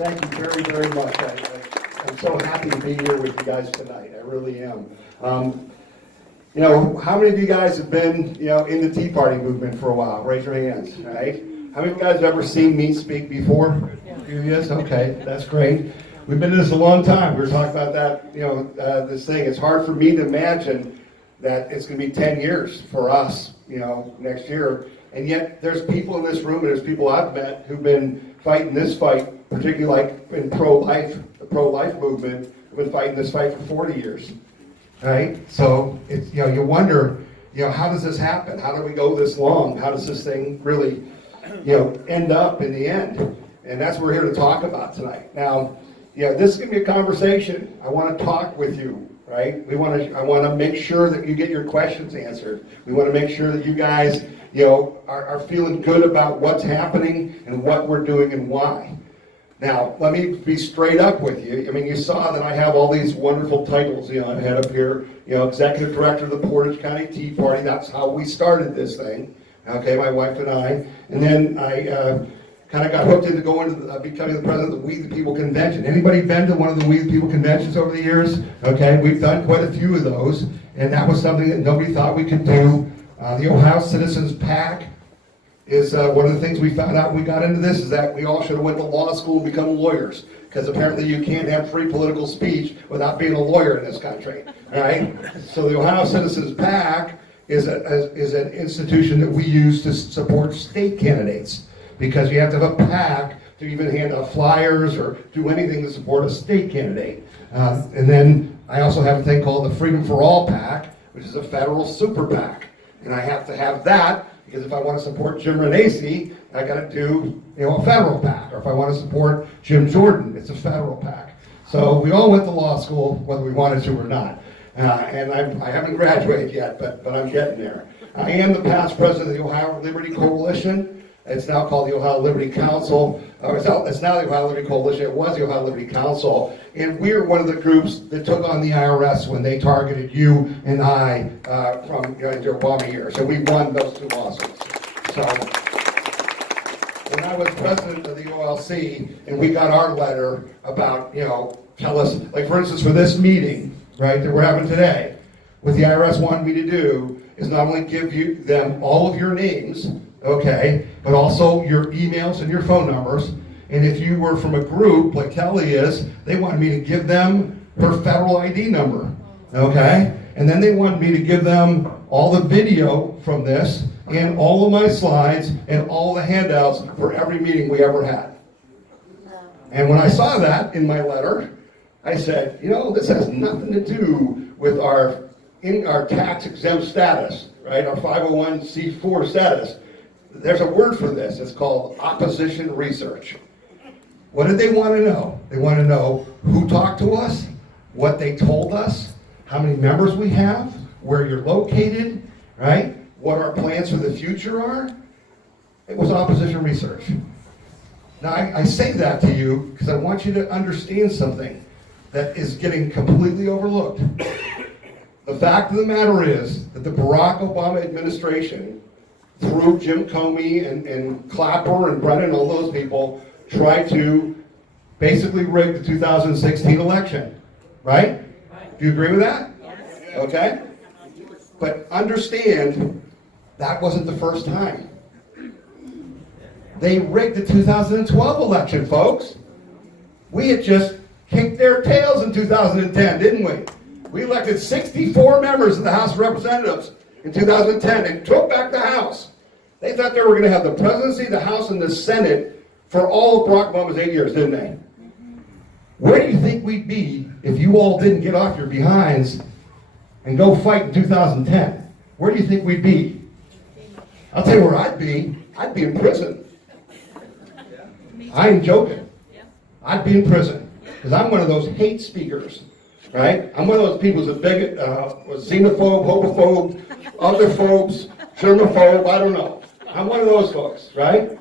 Thank you very, very much. I'm so happy to be here with you guys tonight. I really am. How many of you guys have been, in the Tea Party movement for a while? Raise your hands, right? How many of you guys have ever seen me speak before? Yes? Okay, that's great. We've been in this a long time. We were talking about that, this thing. It's hard for me to imagine that it's going to be 10 years for us, next year. And yet there's people in this room, and there's people I've met who've been fighting this fight, particularly like in pro-life, the pro-life movement, who've been fighting this fight for 40 years, right? So, it's, you wonder, how does this happen? How do we go this long? How does this thing really, end up in the end? And that's what we're here to talk about tonight. Now, this is going to be a conversation. I want to talk with you, right? I want to make sure that you get your questions answered. We want to make sure that you guys, are feeling good about what's happening and what we're doing and why. Now, let me be straight up with you. I mean, you saw that I have all these wonderful titles, I had up here, Executive Director of the Portage County Tea Party. That's how we started this thing, okay, my wife and I. And then I kind of got hooked into going to becoming the president of the We the People convention. Anybody been to one of the We the People conventions over the years? Okay, we've done quite a few of those, and that was something that nobody thought we could do. The Ohio Citizens PAC is one of the things we found out when we got into this, is that we all should have went to law school and become lawyers, because apparently you can't have free political speech without being a lawyer in this country, right? So the Ohio Citizens PAC is an institution that we use to support state candidates, because you have to have a PAC to even hand out flyers or do anything to support a state candidate. And then I also have a thing called the Freedom for All PAC, which is a federal super PAC. And I have to have that, because if I want to support Jim Renacci, I got to do, a federal PAC. Or if I want to support Jim Jordan, it's a federal PAC. So we all went to law school, whether we wanted to or not. And I haven't graduated yet, but I'm getting there. I am the past president of the Ohio Liberty Coalition. It's now called the Ohio Liberty Council. It's now the Ohio Liberty Coalition. It was the Ohio Liberty Council. And we're one of the groups that took on the IRS when they targeted you and I from the Obama years. So we won those two lawsuits. So when I was president of the OLC and we got our letter about, tell us, like for instance, for this meeting, right, that we're having today, what the IRS wanted me to do is not only give them all of your names, okay, but also your emails and your phone numbers. And if you were from a group like Kelly is, they wanted me to give them her federal ID number, okay? And then they wanted me to give them all the video from this and all of my slides and all the handouts for every meeting we ever had. And when I saw that in my letter, I said, this has nothing to do with our tax exempt status, right? Our 501c4 status. There's a word for this. It's called opposition research. What did they want to know? They want to know who talked to us, what they told us, how many members we have, where you're located, right? What our plans for the future are. It was opposition research. Now, I say that to you because I want you to understand something that is getting completely overlooked. The fact of the matter is that the Barack Obama administration, through Jim Comey and Clapper and Brennan, all those people, tried to basically rig the 2016 election, right? Do you agree with that? Yes. Okay? But understand, that wasn't the first time. They rigged the 2012 election, folks. We had just kicked their tails in 2010, didn't we? We elected 64 members of the House of Representatives in 2010 and took back the House. They thought they were going to have the presidency, the House, and the Senate for all of Barack Obama's 8 years, didn't they? Where do you think we'd be if you all didn't get off your behinds and go fight in 2010? Where do you think we'd be? I'll tell you where I'd be. I'd be in prison. I ain't joking. I'd be in prison because I'm one of those hate speakers, right? I'm one of those people who's a bigot, xenophobe, homophobe, otherphobes, germaphobe, I don't know. I'm one of those folks, right?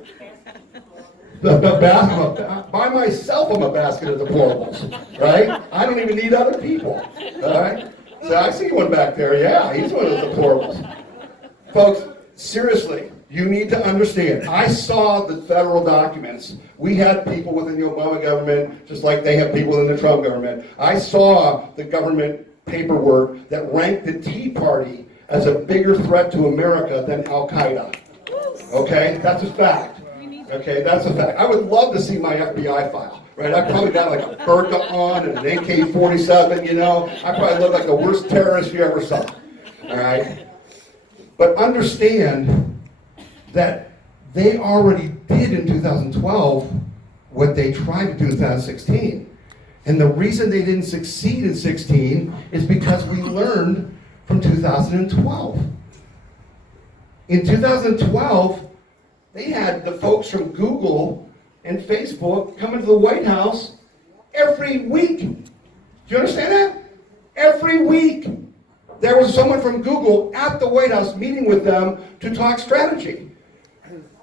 By myself, I'm a basket of deplorables, right? I don't even need other people, all right? So I see one back there, yeah, he's one of the deplorables. Folks, seriously, You need to understand. I saw the federal documents. We had people within the Obama government, just like they have people within the Trump government. I saw the government paperwork that ranked the Tea Party as a bigger threat to America than Al-Qaeda. Okay? That's a fact. Okay? That's a fact. I would love to see my FBI file. Right? I probably got like a burqa on and an AK-47, you know? I probably look like the worst terrorist you ever saw. All right? But understand that they already did in 2012 what they tried to do in 2016. And the reason they didn't succeed in 16 is because we learned from 2012. In 2012, they had the folks from Google and Facebook coming to the White House every week. Do you understand that? Every week. There was someone from Google at the White House meeting with them to talk strategy.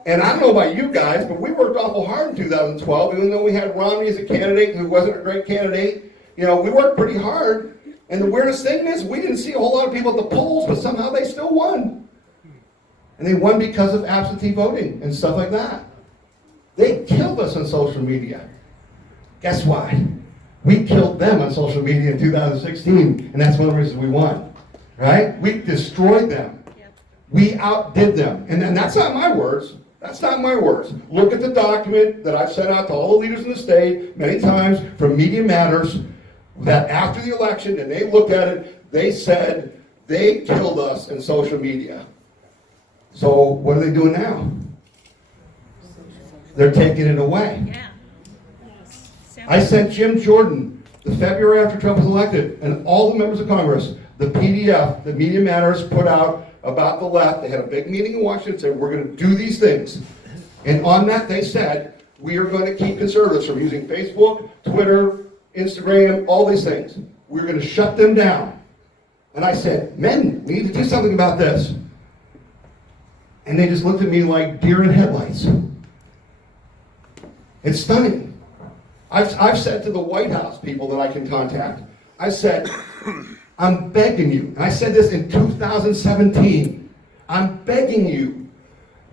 And I don't know about you guys, but we worked awful hard in 2012, even though we had Romney as a candidate who wasn't a great candidate. You know, we worked pretty hard. And the weirdest thing is, we didn't see a whole lot of people at the polls, but somehow they still won. And they won because of absentee voting and stuff like that. They killed us on social media. Guess why? We killed them on social media in 2016, and that's one of the reasons we won. Right? We destroyed them. We outdid them. And then that's not my words. That's not my words. Look at the document that I've sent out to all the leaders in the state many times from Media Matters, that after the election, and they looked at it, they said they killed us in social media. So what are they doing now? They're taking it away. Yeah. I sent Jim Jordan, the February after Trump was elected, and all the members of Congress, the PDF that Media Matters put out about the left. They had a big meeting in Washington, said we're going to do these things. And on that they said, we are going to keep conservatives from using Facebook, Twitter, Instagram, all these things. We're going to shut them down. And I said, men, we need to do something about this. And they just looked at me like deer in headlights. It's stunning. I've said to the White House people that I can contact, I said, I'm begging you, and I said this in 2017, I'm begging you,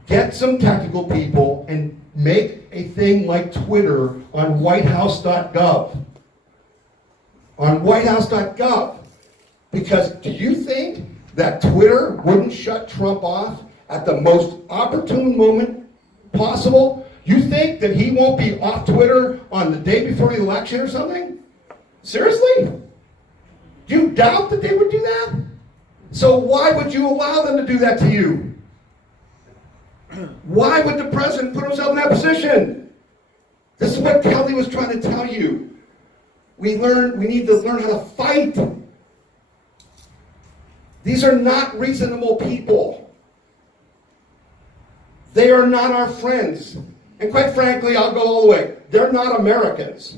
get some technical people and make a thing like Twitter on whitehouse.gov. On whitehouse.gov. Because do you think that Twitter wouldn't shut Trump off at the most opportune moment possible? You think that he won't be off Twitter on the day before the election or something? Seriously? Do you doubt that they would do that? So why would you allow them to do that to you? Why would the president put himself in that position? This is what Kelly was trying to tell you. We need to learn how to fight. These are not reasonable people. They are not our friends. And quite frankly, I'll go all the way. They're not Americans.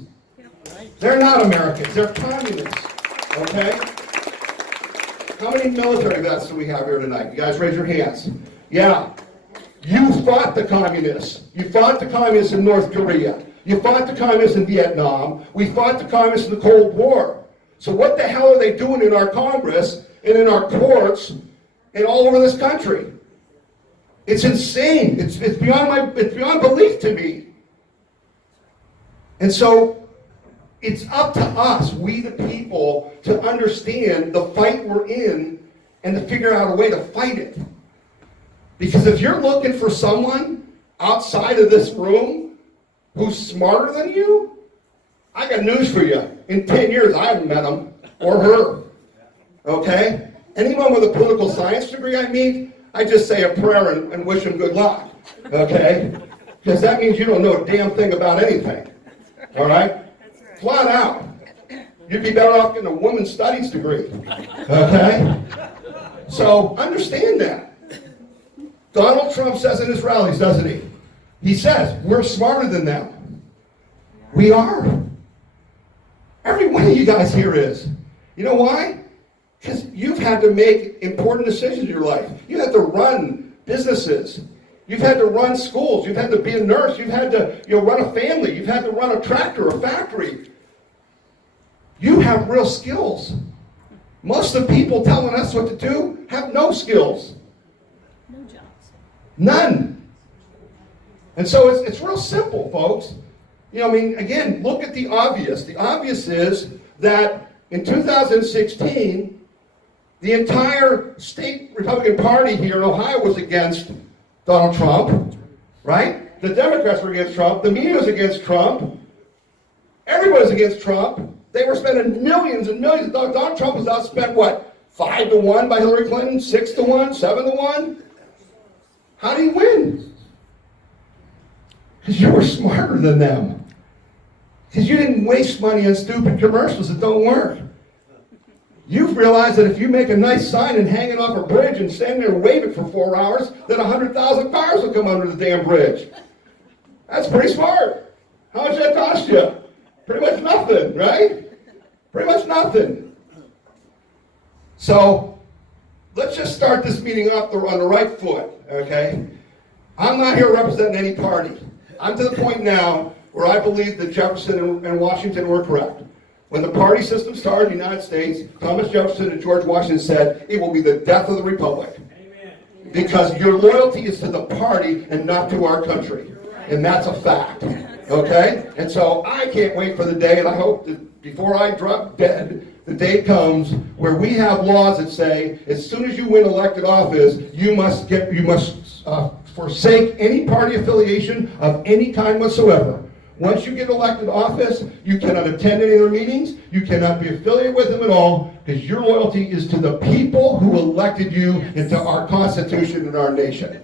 They're not Americans. They're communists. Okay? How many military vets do we have here tonight? You guys raise your hands. Yeah. You fought the communists. You fought the communists in North Korea. You fought the communists in Vietnam. We fought the communists in the Cold War. So what the hell are they doing in our Congress and in our courts and all over this country? It's insane. It's beyond belief to me. And so it's up to us, we the people, to understand the fight we're in and to figure out a way to fight it. Because if you're looking for someone outside of this room who's smarter than you, I got news for you. In 10 years, I haven't met him or her. Okay? Anyone with a political science degree I meet, I just say a prayer and wish them good luck. Okay? Because that means you don't know a damn thing about anything. All right? Flat out. You'd be better off getting a women's studies degree. Okay? So understand that. Donald Trump says in his rallies, doesn't he? He says, we're smarter than them. We are. Every one of you guys here is. You know why? Because you've had to make important decisions in your life. You had to run businesses. You've had to run schools. You've had to be a nurse. You've had to run a family. You've had to run a tractor, a factory. You have real skills. Most of the people telling us what to do have no skills. No jobs. None. And so it's real simple, folks. I mean, again, look at the obvious. The obvious is that in 2016, the entire state Republican Party here in Ohio was against Donald Trump, right? The Democrats were against Trump. The media was against Trump. Everybody was against Trump. They were spending millions and millions. Donald Trump was outspent, what, 5-1 by Hillary Clinton? 6-1? 7-1? How do you win? Because you were smarter than them. Because you didn't waste money on stupid commercials that don't work. You've realized that if you make a nice sign and hang it off a bridge and stand there and wave it for 4 hours, then 100,000 cars will come under the damn bridge. That's pretty smart. How much that cost you? Pretty much nothing, right? Pretty much nothing. So, let's just start this meeting off on the right foot, okay? I'm not here representing any party. I'm to the point now where I believe that Jefferson and Washington were correct. When the party system started in the United States, Thomas Jefferson and George Washington said, it will be the death of the republic. Because your loyalty is to the party and not to our country. And that's a fact. Okay? And so I can't wait for the day, and I hope that before I drop dead, the day comes where we have laws that say, as soon as you win elected office, you must forsake any party affiliation of any kind whatsoever. Once you get elected office, you cannot attend any of their meetings, you cannot be affiliated with them at all, because your loyalty is to the people who elected you into our Constitution and our nation.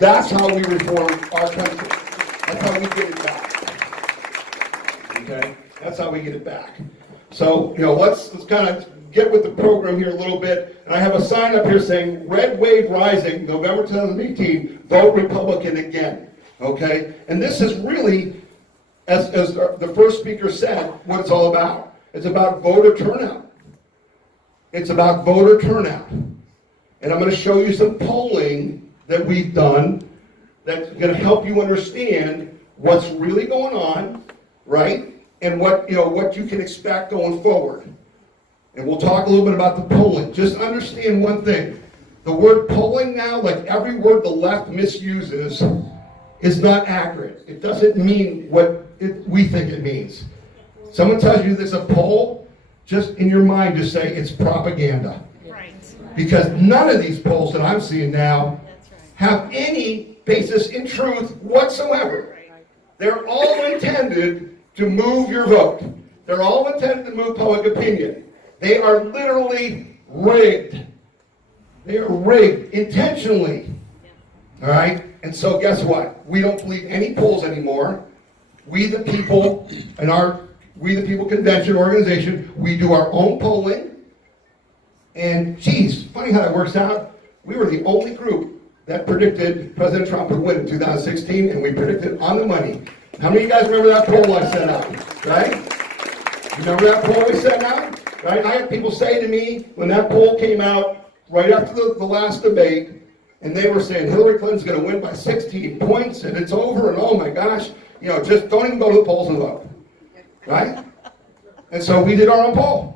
That's how we reform our country. That's how we get it back. Okay? That's how we get it back. So, let's kind of get with the program here a little bit. And I have a sign up here saying, Red Wave Rising, November 2018, vote Republican again. Okay? And this is really, as the first speaker said, what it's all about. It's about voter turnout. It's about voter turnout. And I'm going to show you some polling that we've done that's going to help you understand what's really going on, right? And what you can expect going forward. And we'll talk a little bit about the polling. Just understand one thing. The word polling now, like every word the left misuses, is not accurate. It doesn't mean what we think it means. Someone tells you there's a poll, just in your mind just say it's propaganda. Right. Because none of these polls that I'm seeing now have any basis in truth whatsoever. They're all intended to move your vote. They're all intended to move public opinion. They are literally rigged. They are rigged intentionally. All right? And so guess what? We don't believe any polls anymore. We the people We the People Convention organization, we do our own polling. And geez, funny how that works out. We were the only group that predicted President Trump would win in 2016, and we predicted on the money. How many of you guys remember that poll I sent out, right? You remember that poll we sent out? Right? I had people say to me, when that poll came out, right after the last debate, and they were saying Hillary Clinton's going to win by 16 points, and it's over, and oh my gosh, just don't even go to the polls and vote, right? And so we did our own poll.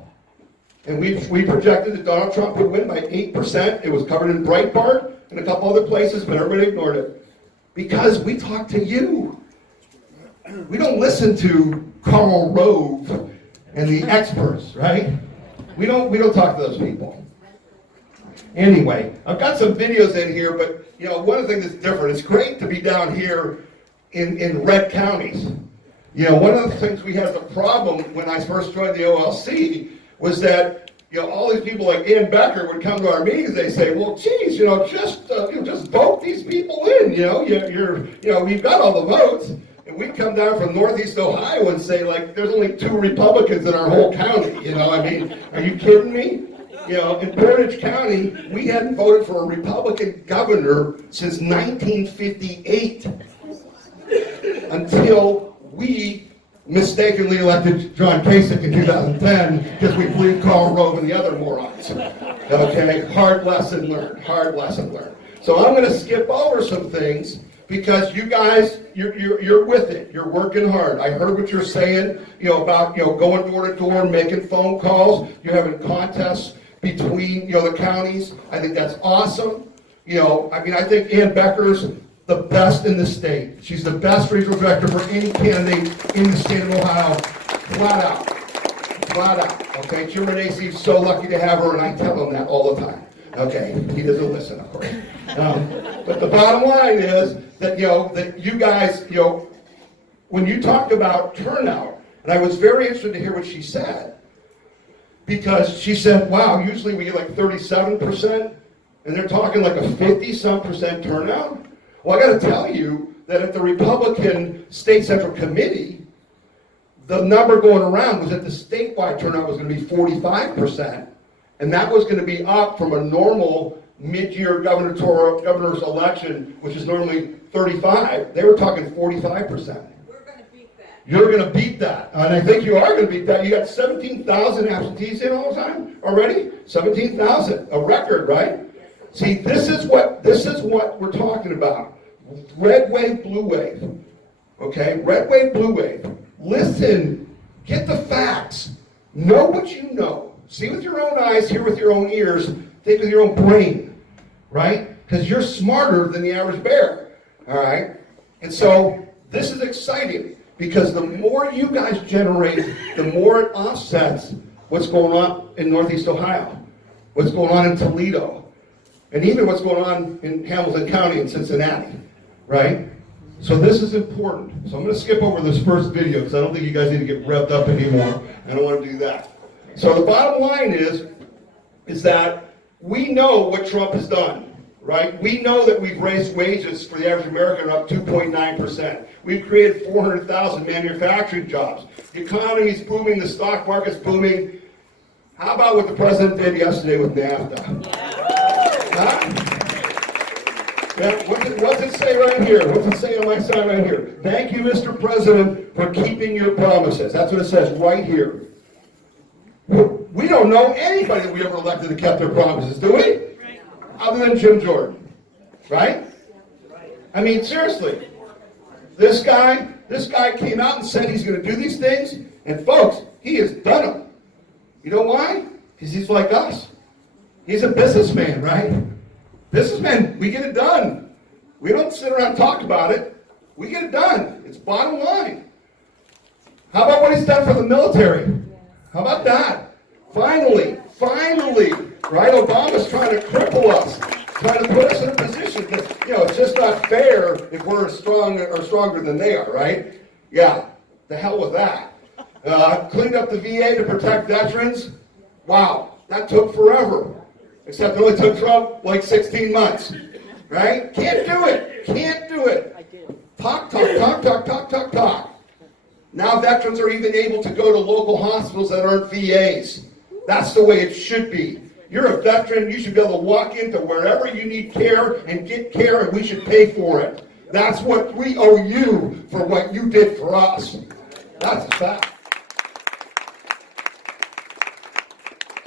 And we projected that Donald Trump would win by 8%. It was covered in Breitbart and a couple other places, but everybody ignored it. Because we talked to you. We don't listen to Karl Rove and the experts, right? We don't talk to those people. Anyway, I've got some videos in here, but one of the things that's different, it's great to be down here in red counties. One of the things we had as a problem when I first joined the OLC was that all these people like Ian Becker would come to our meetings. They say, "Well, geez, just vote these people in. We've got all the votes." And we'd come down from Northeast Ohio and say, like, there's only 2 Republicans in our whole county. Are you kidding me? In Portage County, we hadn't voted for a Republican governor since 1958 until we mistakenly elected John Kasich in 2010 because we believed Karl Rove and the other morons. Okay, hard lesson learned. So I'm going to skip over some things because you guys, you're with it. You're working hard. I heard what you're saying, about going door to door, making phone calls. You're having contests between the counties. I think that's awesome. I think Ann Becker's the best in the state. She's the best regional director for any candidate in the state of Ohio, flat out. Flat out. Okay, Jim Renace's so lucky to have her, and I tell him that all the time. Okay, he doesn't listen, of course. But the bottom line is that that you guys, when you talk about turnout, and I was very interested to hear what she said, because she said, "Wow, usually we get like 37%, and they're talking like a 50-some% turnout." Well, I got to tell you that at the Republican State Central Committee, the number going around was that the statewide turnout was going to be 45%, and that was going to be up from a normal mid-year governor's election, which is normally 35. They were talking 45%. We're going to beat that. You're going to beat that, and I think you are going to beat that. You got 17,000 absentees in all the time already. 17,000, a record, right? See, this is what we're talking about. Red wave, blue wave. Okay, red wave, blue wave. Listen, get the facts. Know what you know. See with your own eyes, hear with your own ears, think with your own brain, right? Because you're smarter than the average bear, all right? And so this is exciting because the more you guys generate, the more it offsets what's going on in Northeast Ohio, what's going on in Toledo, and even what's going on in Hamilton County and Cincinnati, right? So this is important. So I'm going to skip over this first video because I don't think you guys need to get revved up anymore. I don't want to do that. So the bottom line is that we know what Trump has done, right? We know that we've raised wages for the average American up 2.9%. We've created 400,000 manufacturing jobs. The economy's booming. The stock market's booming. How about what the president did yesterday with NAFTA? Huh? Yeah, what's it say right here? What's it say on my side right here? Thank you, Mr. President, for keeping your promises. That's what it says right here. We don't know anybody that we ever elected that kept their promises, do we? Other than Jim Jordan, right? I mean, seriously. This guy came out and said he's going to do these things, and folks, he has done them. You know why? Because he's like us. He's a businessman, right? Businessmen, we get it done. We don't sit around and talk about it. We get it done. It's bottom line. How about what he's done for the military? How about that? Finally, right? Obama's trying to cripple us, trying to put us in a position that, it's just not fair if we're stronger than they are, right? Yeah, the hell with that. Cleaned up the VA to protect veterans. Wow, that took forever. Except it only took Trump like 16 months, right? Can't do it. Talk. Now veterans are even able to go to local hospitals that aren't VAs. That's the way it should be. You're a veteran, you should be able to walk into wherever you need care and get care, and we should pay for it. That's what we owe you for what you did for us. That's a fact.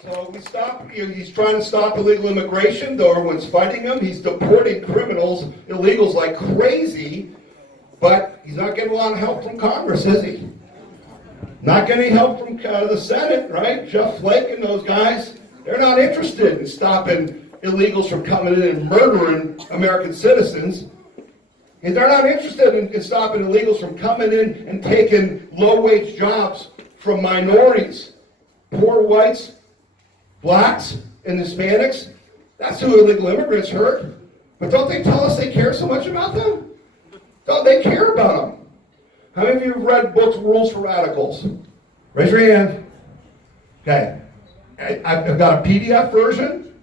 So we stop. He's trying to stop illegal immigration, though everyone's fighting him. He's deporting criminals, illegals like crazy, but he's not getting a lot of help from Congress, is he? Not getting any help from the Senate, right? Jeff Flake and those guys, they're not interested in stopping illegals from coming in and murdering American citizens. And they're not interested in stopping illegals from coming in and taking low-wage jobs from minorities, poor whites, blacks, and Hispanics. That's who illegal immigrants hurt. But don't they tell us they care so much about them? Don't they care about them? How many of you have read books, Rules for Radicals? Raise your hand. Okay. I've got a PDF version.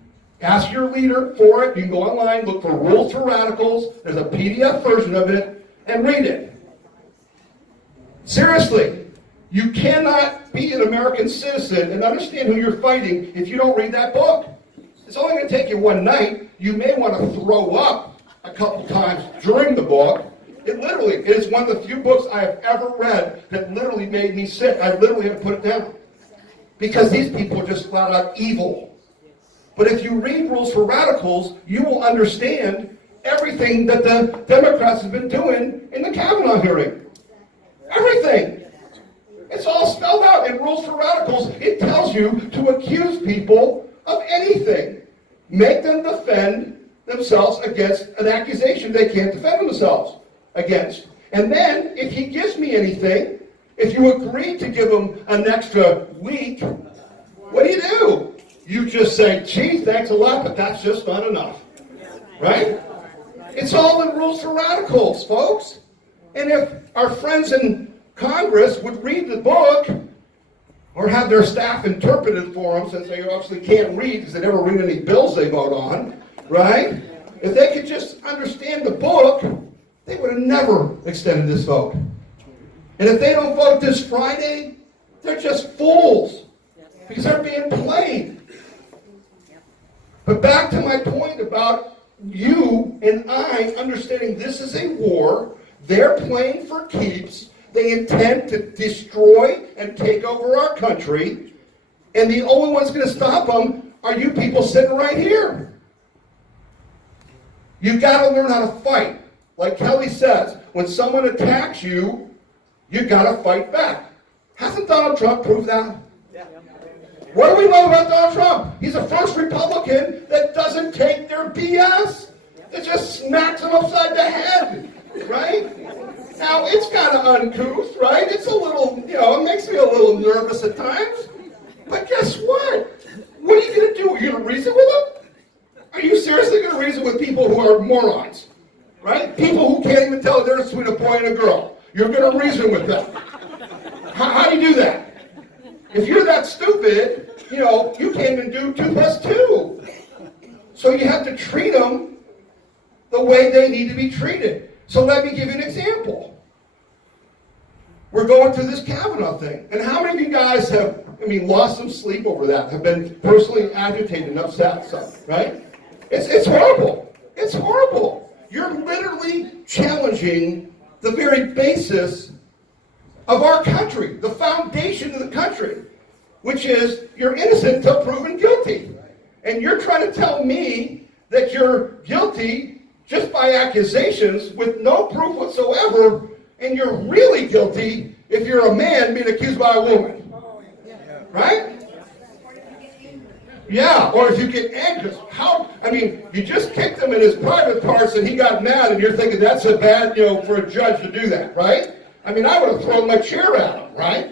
Ask your leader for it. You can go online, look for Rules for Radicals. There's a PDF version of it, and read it. Seriously. You cannot be an American citizen and understand who you're fighting if you don't read that book. It's only going to take you one night. You may want to throw up a couple times during the book. It is one of the few books I have ever read that literally made me sick. I literally had to put it down. Because these people are just flat out evil. But if you read Rules for Radicals, you will understand everything that the Democrats have been doing in the Kavanaugh hearing. Everything. It's all spelled out in Rules for Radicals. It tells you to accuse people of anything. Make them defend themselves against an accusation they can't defend themselves against. And then, if he gives me anything, if you agree to give him an extra week, what do? You just say, geez, thanks a lot, but that's just not enough. Right? It's all in rules for radicals, folks. And if our friends in Congress would read the book, or have their staff interpret it for them, since they obviously can't read because they never read any bills they vote on, right? If they could just understand the book, they would have never extended this vote. And if they don't vote this Friday, they're just fools, because they're being played. But back to my point about you and I understanding this is a war, they're playing for keeps, they intend to destroy and take over our country, and the only ones going to stop them are you people sitting right here. You've got to learn how to fight. Like Kelly says, when someone attacks you, you've got to fight back. Hasn't Donald Trump proved that? What do we know about Donald Trump? He's the first Republican that doesn't take their BS. That just smacks them upside the head, right? Now, it's kind of uncouth, right? It's a little, it makes me a little nervous at times. But guess what? What are you going to do? Are you going to reason with them? Are you seriously going to reason with people who are morons, right? People who can't even tell the difference between a boy and a girl. You're going to reason with them. How do you do that? If you're that stupid, you can't even do 2 + 2. So you have to treat them the way they need to be treated. So let me give you an example. We're going through this Kavanaugh thing. And how many of you guys have, lost some sleep over that, have been personally agitated and upset, right? It's horrible. It's horrible. You're literally challenging the very basis of our country, the foundation of the country, which is you're innocent until proven guilty. And you're trying to tell me that you're guilty just by accusations with no proof whatsoever, and you're really guilty if you're a man being accused by a woman. Right? Yeah, or if you get angry. You just kicked him in his private parts and he got mad, and you're thinking that's a bad, for a judge to do that, right? I would have thrown my chair at him, right?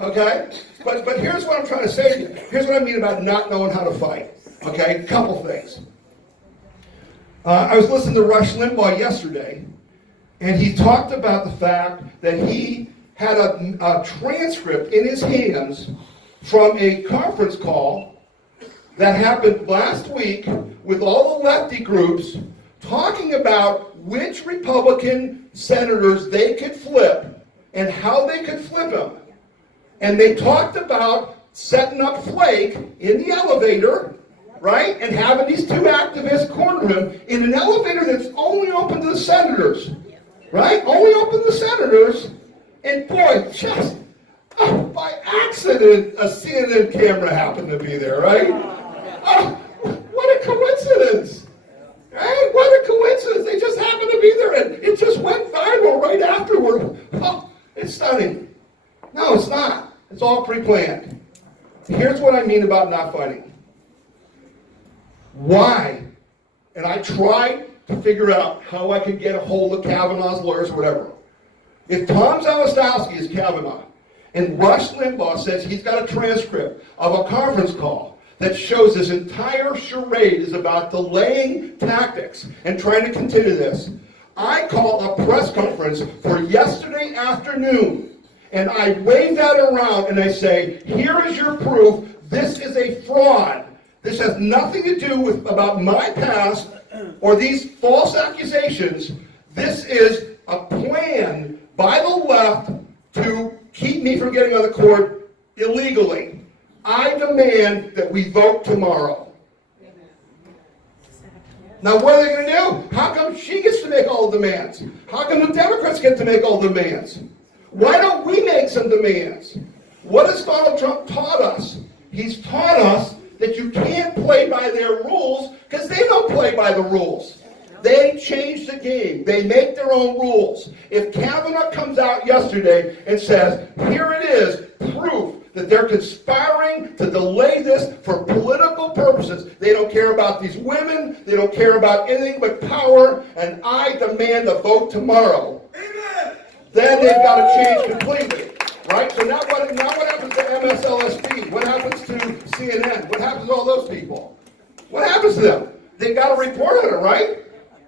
Okay? But here's what I'm trying to say to you. Here's what I mean about not knowing how to fight. Okay? A couple things. I was listening to Rush Limbaugh yesterday, and he talked about the fact that he had a transcript in his hands from a conference call that happened last week with all the lefty groups talking about which Republican senators they could flip and how they could flip them. And they talked about setting up Flake in the elevator, right? And having these 2 activists corner him in an elevator that's only open to the senators, right? Only open to the senators. And boy, just by accident, a CNN camera happened to be there, right? What a coincidence, right? What a coincidence. They just happened to be there, and it just went viral right afterward. Oh, it's stunning. No, it's not. It's all pre-planned. Here's what I mean about not fighting. Why? And I tried to figure out how I could get a hold of Kavanaugh's lawyers or whatever. If Tom Zawistowski is Kavanaugh, and Rush Limbaugh says he's got a transcript of a conference call that shows this entire charade is about delaying tactics and trying to continue this, I call a press conference for yesterday afternoon, and I wave that around and I say, here is your proof, this is a fraud. This has nothing to do with about my past or these false accusations. This is a plan by the left to keep me from getting on the court illegally. I demand that we vote tomorrow. Now, what are they going to do? How come she gets to make all the demands? How come the Democrats get to make all the demands? Why don't we make some demands? What has Donald Trump taught us? He's taught us that you can't play by their rules because they don't play by the rules. They change the game. They make their own rules. If Kavanaugh comes out yesterday and says, here it is, proof that they're conspiring to delay this for political purposes. They don't care about these women. They don't care about anything but power. And I demand a vote tomorrow. Amen. Then they've got to change completely. Right? So now what happens to MSLSP? What happens to CNN? What happens to all those people? What happens to them? They got to report on it, right?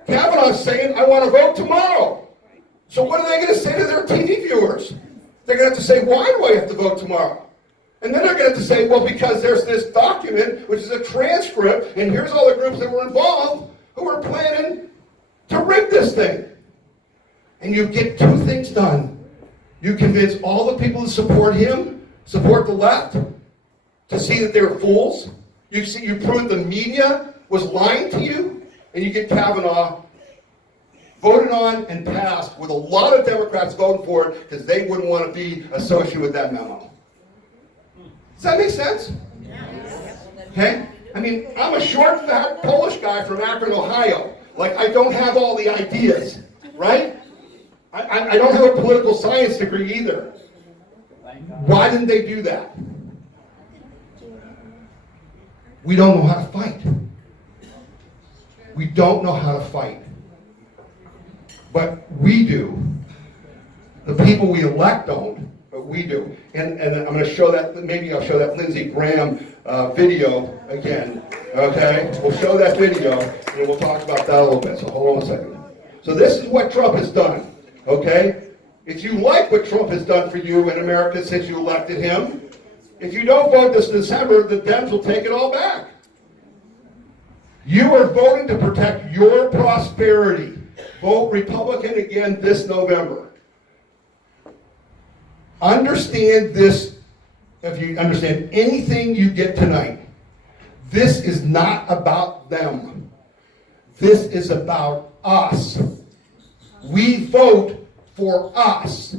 Kavanaugh's saying, I want to vote tomorrow. So what are they going to say to their TV viewers? They're going to have to say, why do I have to vote tomorrow? And then they're going to have to say, well, because there's this document, which is a transcript, and here's all the groups that were involved who are planning to rig this thing. And you get two things done. You convince all the people to support him, support the left, to see that they're fools. You prove the media was lying to you, and you get Kavanaugh voted on and passed with a lot of Democrats voting for it because they wouldn't want to be associated with that memo. Does that make sense? Okay? I mean, I'm a short, fat Polish guy from Akron, Ohio. Like, I don't have all the ideas, right? I don't have a political science degree either. Why didn't they do that? We don't know how to fight. We don't know how to fight. But we do. The people we elect don't, but we do. And I'm going to show that, maybe I'll show that Lindsey Graham video again. Okay? We'll show that video, and we'll talk about that a little bit. So hold on a second. So this is what Trump has done. Okay? If you like what Trump has done for you in America since you elected him, if you don't vote this December, the Dems will take it all back. You are voting to protect your prosperity. Vote Republican again this November. Understand this, if you understand anything you get tonight. This is not about them. This is about us. We vote for us.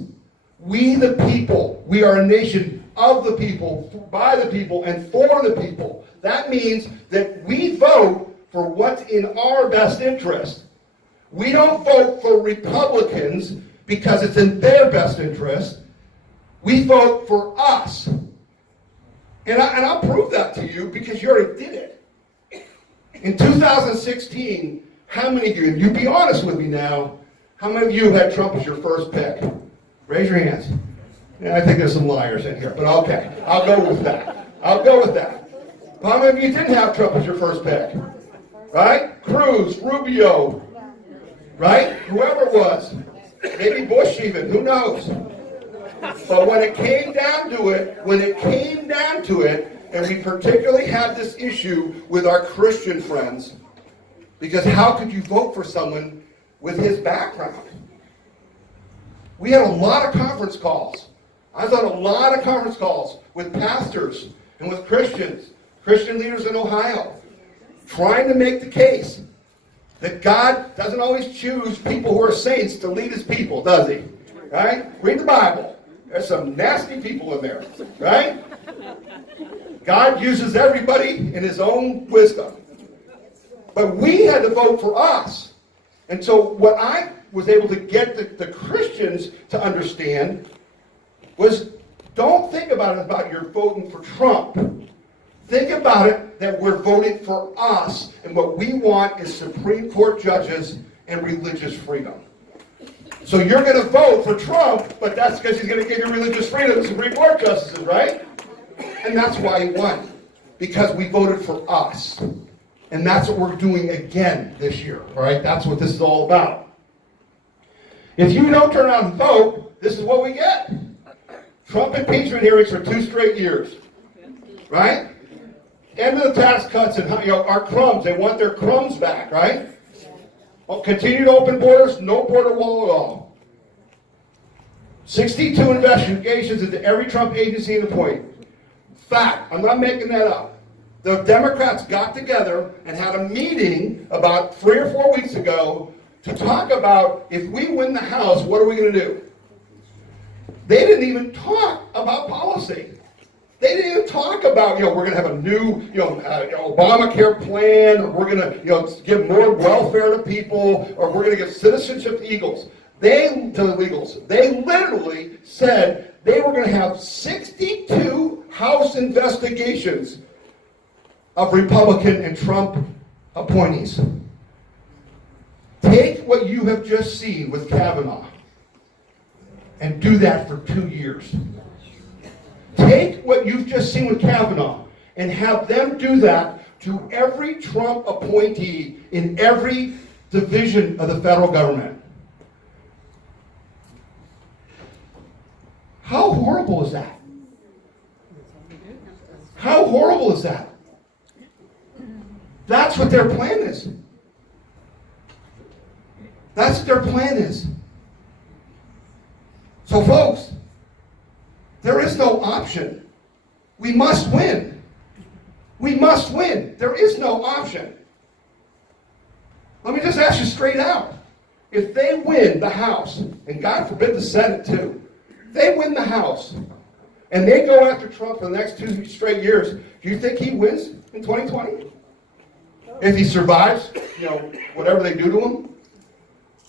We the people. We are a nation of the people, by the people, and for the people. That means that we vote for what's in our best interest. We don't vote for Republicans because it's in their best interest. We vote for us. And I'll prove that to you because you already did it. In 2016, how many of you, and you be honest with me now, how many of you had Trump as your first pick? Raise your hands. Yeah, I think there's some liars in here, but okay. I'll go with that. I'll go with that. How many of you didn't have Trump as your first pick? Right? Cruz, Rubio, right? Whoever it was. Maybe Bush even, who knows? But when it came down to it, and we particularly had this issue with our Christian friends, because how could you vote for someone with his background? We had a lot of conference calls. I was on a lot of conference calls with pastors and with Christians, Christian leaders in Ohio, trying to make the case that God doesn't always choose people who are saints to lead his people, does he? Right? Read the Bible. There's some nasty people in there, right? God uses everybody in his own wisdom. But we had to vote for us. And so what I was able to get the Christians to understand was, don't think about it about you're voting for Trump. Think about it that we're voting for us, and what we want is Supreme Court judges and religious freedom. So you're going to vote for Trump, but that's because he's going to give you religious freedom to Supreme Court justices, right? And that's why he won. Because we voted for us. And that's what we're doing again this year, all right? That's what this is all about. If you don't turn out and vote, this is what we get. Trump impeachment hearings for 2 straight years, right? End of the tax cuts and our crumbs. They want their crumbs back, right? Well, continued open borders, no border wall at all. 62 investigations into every Trump agency and appointment. Fact, I'm not making that up. The Democrats got together and had a meeting about 3 or 4 weeks ago to talk about, if we win the House, what are we going to do? They didn't even talk about policy. They didn't even talk about, we're going to have a new, Obamacare plan, or we're going to, give more welfare to people, or we're going to give citizenship to illegals. They literally said they were going to have 62 House investigations of Republican and Trump appointees. Take what you have just seen with Kavanaugh and do that for 2 years. Take what you've just seen with Kavanaugh and have them do that to every Trump appointee in every division of the federal government. How horrible is that? How horrible is that? That's what their plan is. That's what their plan is. So folks, there is no option. We must win. We must win. There is no option. Let me just ask you straight out. If they win the House, and God forbid the Senate too, they win the House, and they go after Trump for the next 2 straight years, do you think he wins in 2020? If he survives, whatever they do to him?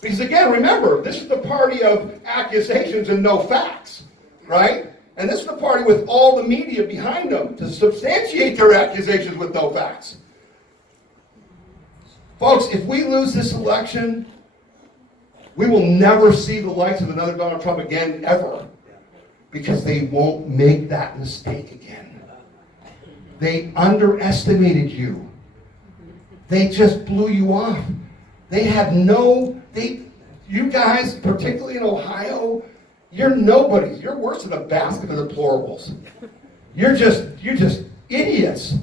Because again, remember, this is the party of accusations and no facts, right? And this is the party with all the media behind them to substantiate their accusations with no facts. Folks, if we lose this election, we will never see the likes of another Donald Trump again, ever. Because they won't make that mistake again. They underestimated you. They just blew you off. You guys, particularly in Ohio, you're nobodies. You're worse than a basket of deplorables. You're just idiots.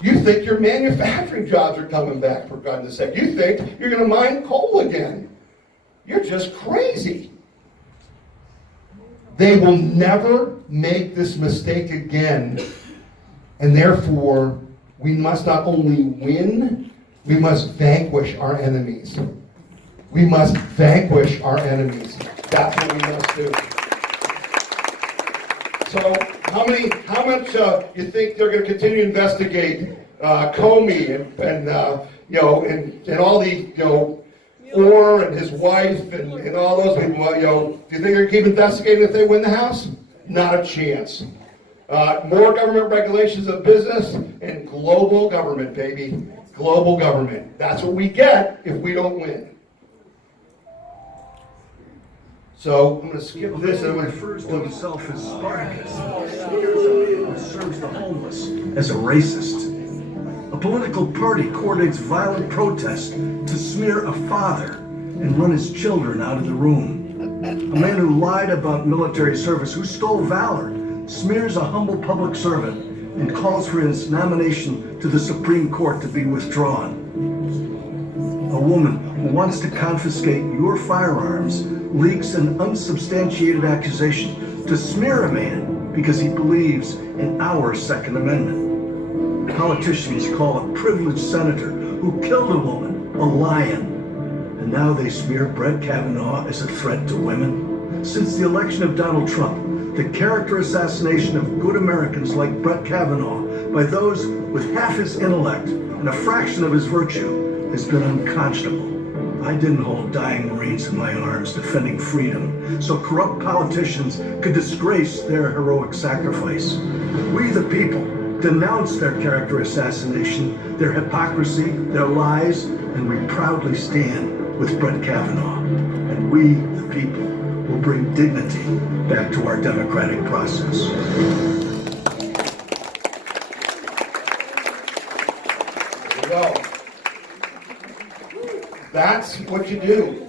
You think your manufacturing jobs are coming back, for goodness sake. You think you're going to mine coal again. You're just crazy. They will never make this mistake again. And therefore, we must not only win, we must vanquish our enemies. We must vanquish our enemies. That's what we must do. So, how much you think they're going to continue to investigate Comey and all the Orr and his wife and all those people? Do you think they're going to keep investigating if they win the House? Not a chance. More government regulations of business and global government, baby. Global government. That's what we get if we don't win. So I'm going to skip this. He refers to himself as Spartacus, who serves the homeless, as a racist. A political party coordinates violent protest to smear a father and run his children out of the room. A man who lied about military service, who stole valor, smears a humble public servant and calls for his nomination to the Supreme Court to be withdrawn. A woman who wants to confiscate your firearms leaks an unsubstantiated accusation to smear a man because he believes in our Second Amendment. Politicians call a privileged senator who killed a woman a lion. And now they smear Brett Kavanaugh as a threat to women. Since the election of Donald Trump, the character assassination of good Americans like Brett Kavanaugh by those with half his intellect and a fraction of his virtue has been unconscionable. I didn't hold dying Marines in my arms defending freedom, so corrupt politicians could disgrace their heroic sacrifice. We, the people, denounce their character assassination, their hypocrisy, their lies, and we proudly stand with Brett Kavanaugh. And we, the people, will bring dignity back to our democratic process. There you go. That's what you do.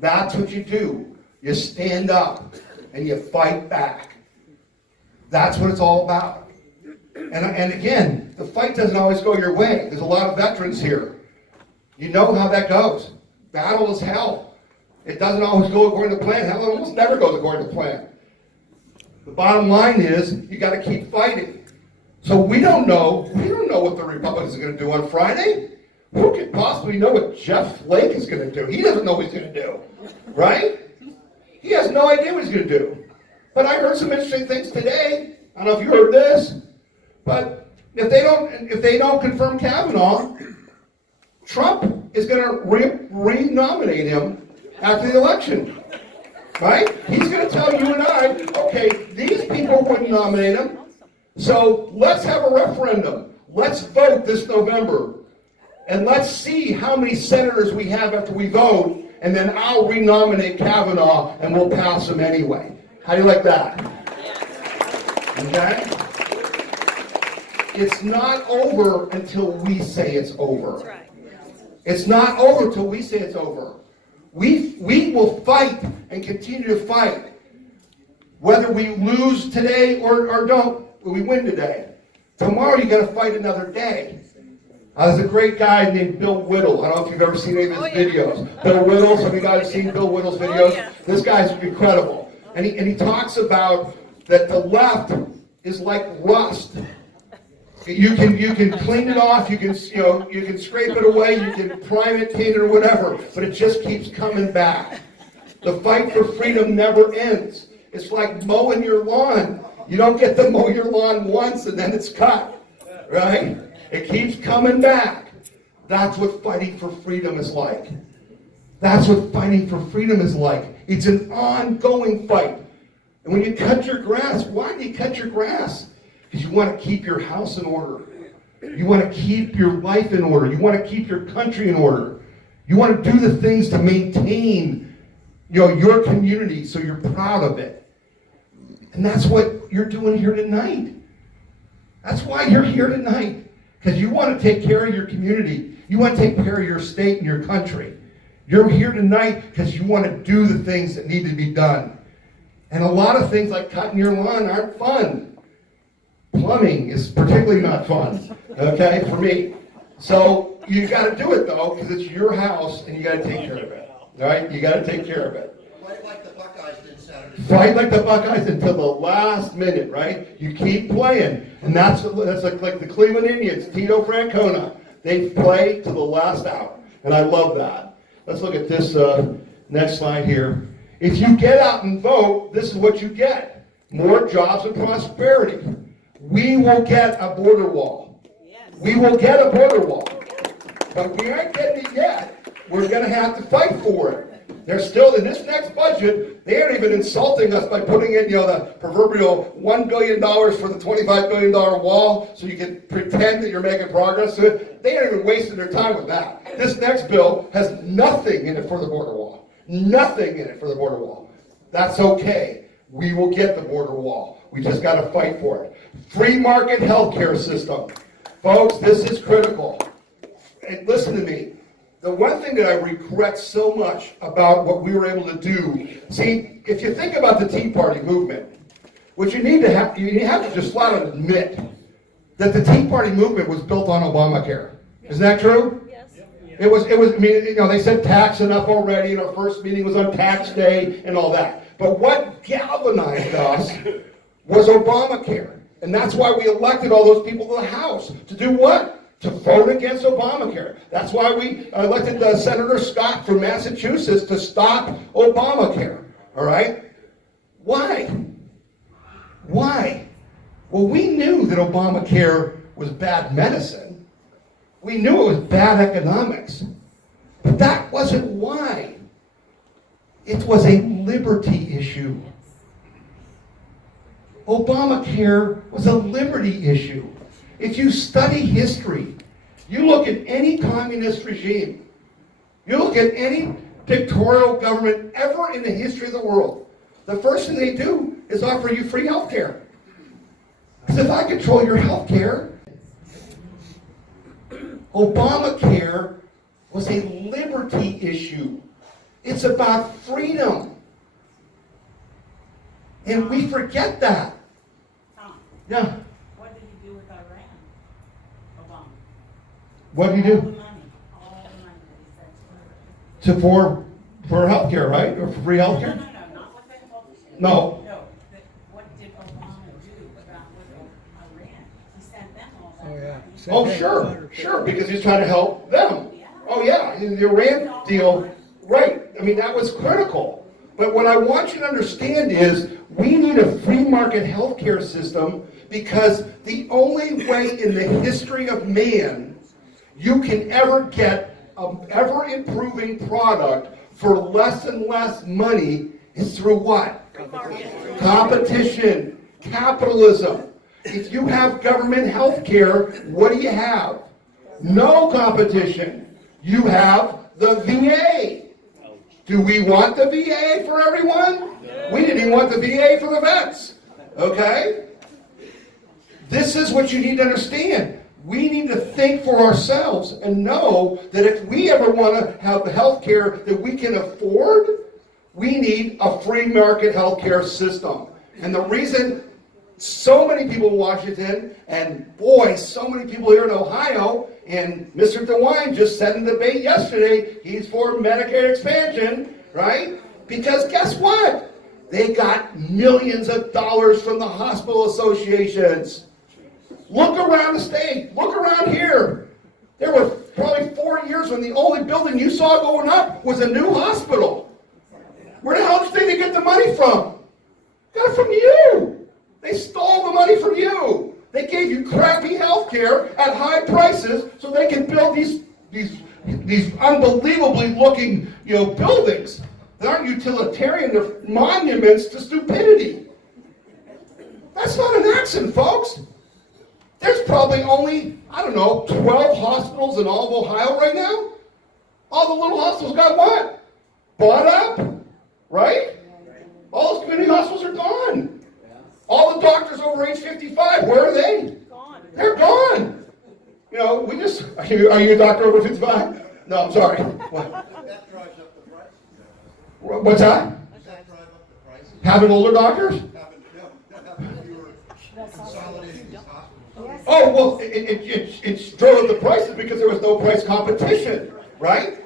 That's what you do. You stand up and you fight back. That's what it's all about. And again, the fight doesn't always go your way. There's a lot of veterans here. You know how that goes. Battle is hell. It doesn't always go according to plan. Hell, it almost never goes according to plan. The bottom line is you got to keep fighting. So we don't know what the Republicans are going to do on Friday. Who could possibly know what Jeff Flake is going to do? He doesn't know what he's going to do, right? He has no idea what he's going to do. But I heard some interesting things today. I don't know if you heard this, but if they don't confirm Kavanaugh, Trump is going to re-nominate him after the election, right? He's going to tell you and I, okay, these people wouldn't nominate him, So let's have a referendum. Let's vote this November. And let's see how many senators we have after we vote, and then I'll renominate Kavanaugh and we'll pass him anyway. How do you like that? Okay? It's not over until we say it's over. It's not over until we say it's over. We will fight and continue to fight. Whether we lose today or don't, we win today. Tomorrow you got to fight another day. There's a great guy named Bill Whittle. I don't know if you've ever seen any of his videos. Bill Whittle, some of you guys have seen Bill Whittle's videos? This guy's incredible. And he talks about that the left is like rust. You can clean it off, you can scrape it away, you can prime it, paint it, or whatever, but it just keeps coming back. The fight for freedom never ends. It's like mowing your lawn. You don't get to mow your lawn once and then it's cut, right? It keeps coming back. That's what fighting for freedom is like. That's what fighting for freedom is like. It's an ongoing fight. And when you cut your grass, why do you cut your grass? Because you want to keep your house in order. You want to keep your life in order. You want to keep your country in order. You want to do the things to maintain, your community so you're proud of it. And that's what you're doing here tonight. That's why you're here tonight. Because you want to take care of your community. You want to take care of your state and your country. You're here tonight because you want to do the things that need to be done. And a lot of things like cutting your lawn aren't fun. Plumbing is particularly not fun, okay, for me. So you got to do it, though, because it's your house and you got to take care of it. All right? You got to take care of it. Fight like the Buckeyes did Saturday. Fight like the Buckeyes until the last minute, right? You keep playing. And that's like the Cleveland Indians, Tito Francona. They play to the last out. And I love that. Let's look at this next slide here. If you get out and vote, this is what you get. More jobs and prosperity. We will get a border wall. We will get a border wall. But we aren't getting it yet. We're going to have to fight for it. They're still, in this next budget, they aren't even insulting us by putting in, the proverbial $1 billion for the $25 billion wall so you can pretend that you're making progress. They aren't even wasting their time with that. This next bill has nothing in it for the border wall. Nothing in it for the border wall. That's okay. We will get the border wall. We just got to fight for it. Free market healthcare system. Folks, this is critical. And listen to me. The one thing that I regret so much about what we were able to do, see, if you think about the Tea Party movement, what you have to just flat out admit that the Tea Party movement was built on Obamacare. Is that true? Yes. It was. I mean, they said tax enough already, and our first meeting was on tax day and all that. But what galvanized us was Obamacare. And that's why we elected all those people to the House. To do what? To vote against Obamacare. That's why we elected Senator Scott from Massachusetts to stop Obamacare. All right? Why? Why? Well, we knew that Obamacare was bad medicine. We knew it was bad economics. But that wasn't why. It was a liberty issue. Obamacare was a liberty issue. If you study history, you look at any communist regime, you look at any dictatorial government ever in the history of the world, the first thing they do is offer you free health care. Because if I control your health care, Obamacare was a liberty issue. It's about freedom. And we forget that. Tom, Yeah. what did he do with Iran? Obama. What do you do? All the money that he sent For health care, right? Or for free health to her. care? No, not what they told us. No. No, what did Obama do about with Iran? He sent them all that money. Oh, sure, because he's trying to help them. Oh, yeah, the Iran deal, right. I mean, that was critical. But what I want you to understand is we need a free market healthcare system because the only way in the history of man you can ever get an ever-improving product for less and less money is through what? Competition, capitalism. If you have government health care, what do you have? No competition. You have the VA. Do we want the VA for everyone? We didn't even want the VA for the vets. Okay? This is what you need to understand. We need to think for ourselves and know that if we ever want to have the health care that we can afford, we need a free market health care system. And the reason so many people in Washington, and boy, so many people here in Ohio, and Mr. DeWine just said in the debate yesterday, he's for Medicare expansion, right? Because guess what? They got millions of dollars from the hospital associations. Look around the state. Look around here. There were probably 4 years when the only building you saw going up was a new hospital. Where the hell did they get the money from? Got it from you. They stole the money from you. They gave you crappy health care at high prices so they can build these unbelievably looking, buildings that aren't utilitarian. They're monuments to stupidity. That's not an accident, folks. There's probably only, 12 hospitals in all of Ohio right now. All the little hospitals got what? Bought up, right? All those community hospitals are gone. All the doctors over age 55, where are they? Gone. They're gone. Are you a doctor over 55? No, I'm sorry. What? That drives up the price. What's that? Does that drive up the prices? Having older doctors? Having fewer consolidating these hospitals. Oh, well, it drove up the prices because there was no price competition, right?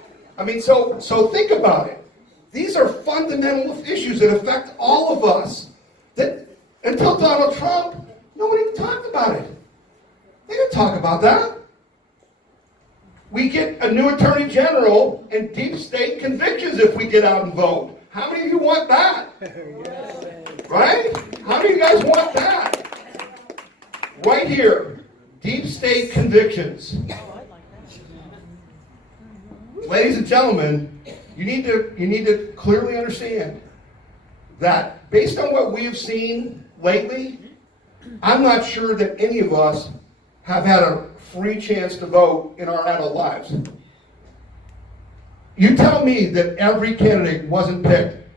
So think about it. These are fundamental issues that affect all of us. That until Donald Trump, nobody talked about it. They didn't talk about that. We get a new attorney general and deep state convictions if we get out and vote. How many of you want that? Right? How many of you guys want that? Right here, deep state convictions. Ladies and gentlemen, you need to clearly understand that based on what we have seen lately, I'm not sure that any of us have had a free chance to vote in our adult lives. You tell me that every candidate wasn't picked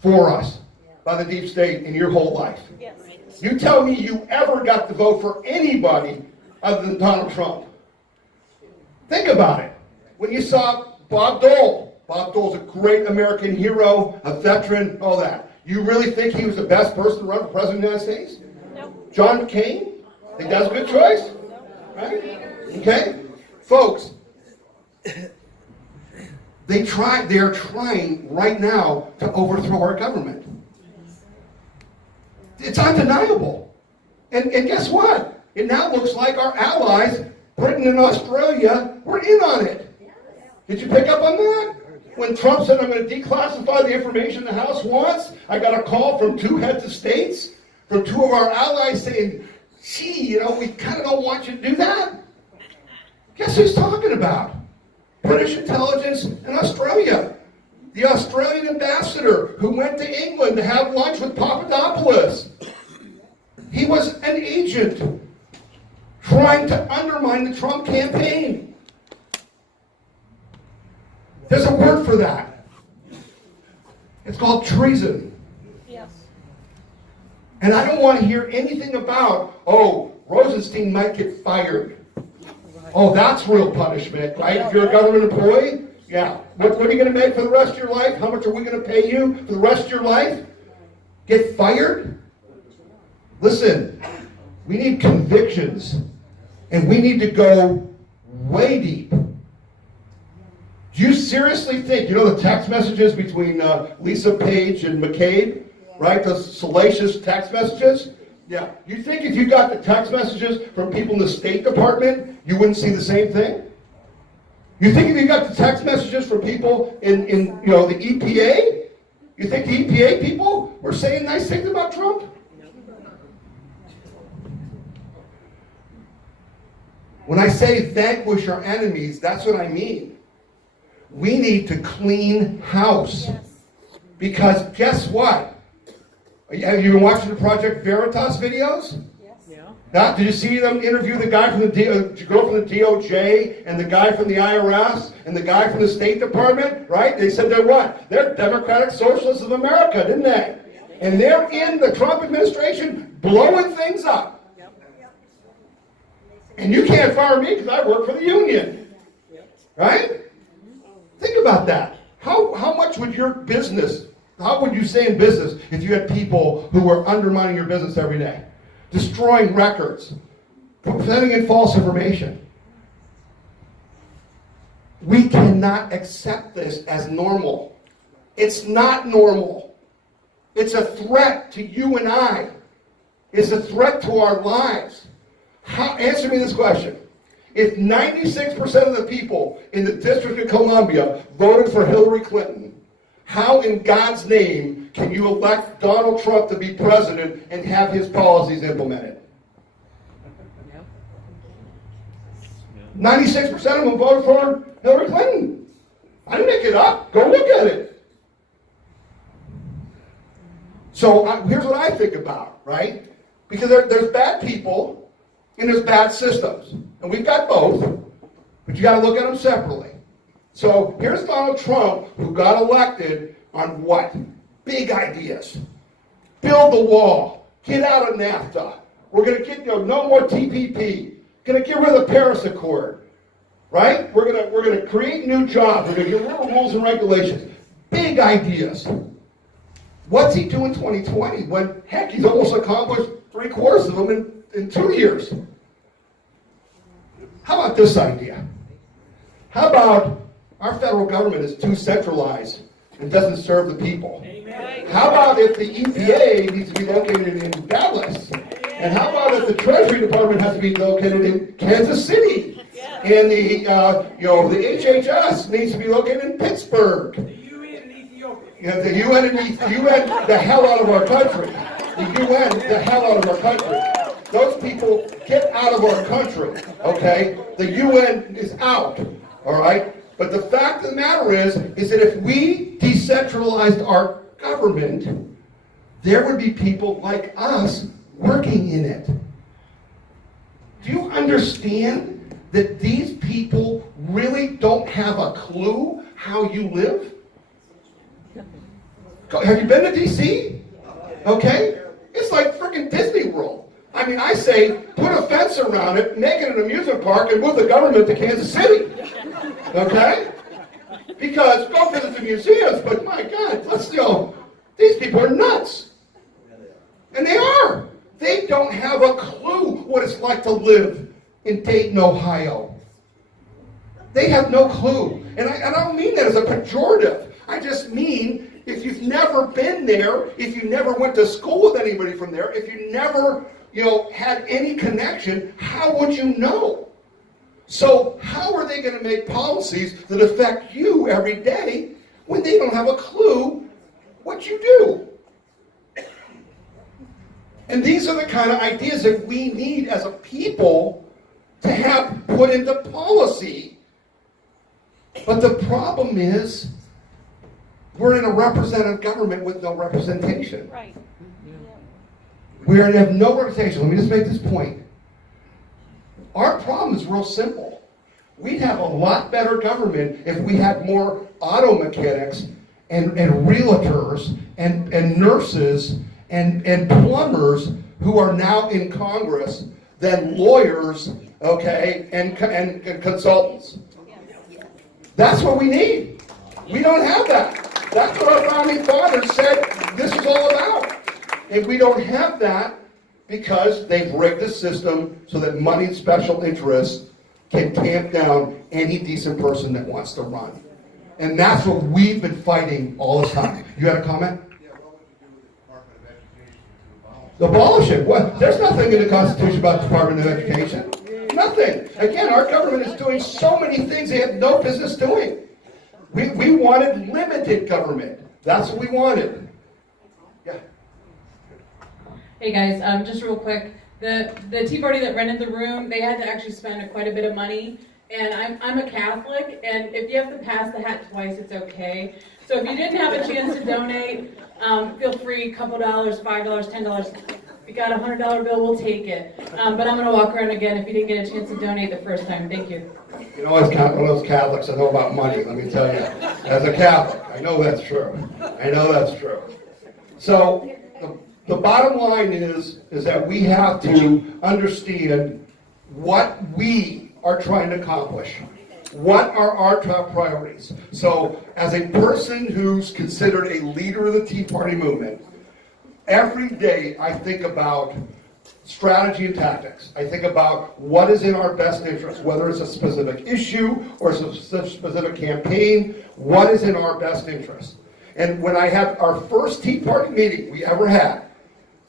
for us by the deep state in your whole life. Yes. You tell me you ever got to vote for anybody other than Donald Trump. Think about it. When you saw Bob Dole's a great American hero, a veteran, all that. You really think he was the best person to run for president of the United States? No. John McCain? Think that's a good choice? Right? Okay? Folks, they are trying right now to overthrow our government. It's undeniable. And guess what? It now looks like our allies, Britain and Australia, were in on it. Did you pick up on that? When Trump said, I'm going to declassify the information the House wants, I got a call from 2 heads of states, from 2 of our allies saying, gee, we kind of don't want you to do that. Guess who's talking about? British intelligence in Australia. The Australian ambassador who went to England to have lunch with Papadopoulos. He was an agent trying to undermine the Trump campaign. There's a word for that. It's called treason. Yes. And I don't want to hear anything about, Rosenstein might get fired. Oh, that's real punishment, right? If you're a government employee, yeah. What are you going to make for the rest of your life? How much are we going to pay you for the rest of your life? Get fired? Listen, we need convictions, and we need to go way deep. Do you seriously think, the text messages between Lisa Page and McCabe, right? Those salacious text messages? Yeah. You think if you got the text messages from people in the State Department, you wouldn't see the same thing? You think if you got the text messages from people in the EPA, you think the EPA people were saying nice things about Trump? When I say vanquish our enemies, that's what I mean. We need to clean house. Yes. Because guess what? Have you been watching the Project Veritas videos? Yes. Now, did you see them interview the guy from the girl from the DOJ and the guy from the IRS and the guy from the State Department? Right? They said they're what? They're Democratic Socialists of America, didn't they? And they're in the Trump administration blowing things up. And you can't fire me because I work for the union. Right? Think about that. How much would your business, how would you stay in business if you had people who were undermining your business every day? Destroying records, sending in false information. We cannot accept this as normal. It's not normal. It's a threat to you and I. It's a threat to our lives. Answer me this question. If 96% of the people in the District of Columbia voted for Hillary Clinton, how in God's name can you elect Donald Trump to be president and have his policies implemented? 96% of them voted for Hillary Clinton. I didn't make it up. Go look at it. So here's what I think about, right? Because there's bad people and there's bad systems. And we've got both, but you got to look at them separately. So here's Donald Trump, who got elected on what? Big ideas. Build the wall. Get out of NAFTA. We're going to get no more TPP. Going to get rid of the Paris Accord. Right? We're going to create new jobs. We're going to get rid of rules and regulations. Big ideas. What's he do in 2020 when, heck, he's almost accomplished 3/4 of them in 2 years? How about this idea? How about our federal government is too centralized and doesn't serve the people? Amen. How about if the EPA needs to be located in Dallas? And how about if the Treasury Department has to be located in Kansas City? And the HHS needs to be located in Pittsburgh. The UN in Ethiopia. Yeah, the UN, the hell out of our country. The UN, the hell out of our country. Those people get out of our country, okay? The UN is out, all right? But the fact of the matter is that if we decentralized our government, there would be people like us working in it. Do you understand that these people really don't have a clue how you live? Have you been to D.C.? Okay? It's like freaking Disney World. I mean, I say, put a fence around it, make it an amusement park, and move the government to Kansas City. Okay? Because go visit the museums, but my God, these people are nuts. And they are. They don't have a clue what it's like to live in Dayton, Ohio. They have no clue. And I don't mean that as a pejorative. I just mean if you've never been there, if you never went to school with anybody from there, if you never had any connection, how would you know? So how are they going to make policies that affect you every day when they don't have a clue what you do? And these are the kind of ideas that we need as a people to have put into policy. But the problem is we're in a representative government with no representation. Right. We have no representation. Let me just make this point. Our problem is real simple. We'd have a lot better government if we had more auto mechanics and realtors and nurses and plumbers who are now in Congress than lawyers, okay, and consultants. That's what we need. We don't have that. That's what our founding fathers said this is all about. And we don't have that because they've rigged the system so that money and special interests can tamp down any decent person that wants to run. And that's what we've been fighting all this time. You had a comment? Yeah, what would you do with the Department of Education to abolish it? Abolish it. What? There's nothing in the Constitution about the Department of Education. Nothing. Again, our government is doing so many things they have no business doing. We wanted limited government. That's what we wanted. Yeah. Hey guys, just real quick, the Tea Party that rented the room, they had to actually spend quite a bit of money, and I'm a Catholic, and if you have to pass the hat twice, it's okay. So if you didn't have a chance to donate, feel free, a couple dollars, $5, $10, We got a $100 bill, we'll take it. But I'm gonna walk around again if you didn't get a chance to donate the first time. Thank you. You know, as one of those Catholics that know about money, let me tell you. As a Catholic, I know that's true. I know that's true. So, the bottom line is that we have to understand what we are trying to accomplish. What are our top priorities? So, as a person who's considered a leader of the Tea Party movement, every day I think about strategy and tactics. I think about what is in our best interest, whether it's a specific issue or a specific campaign, what is in our best interest. And when I had our first Tea Party meeting we ever had,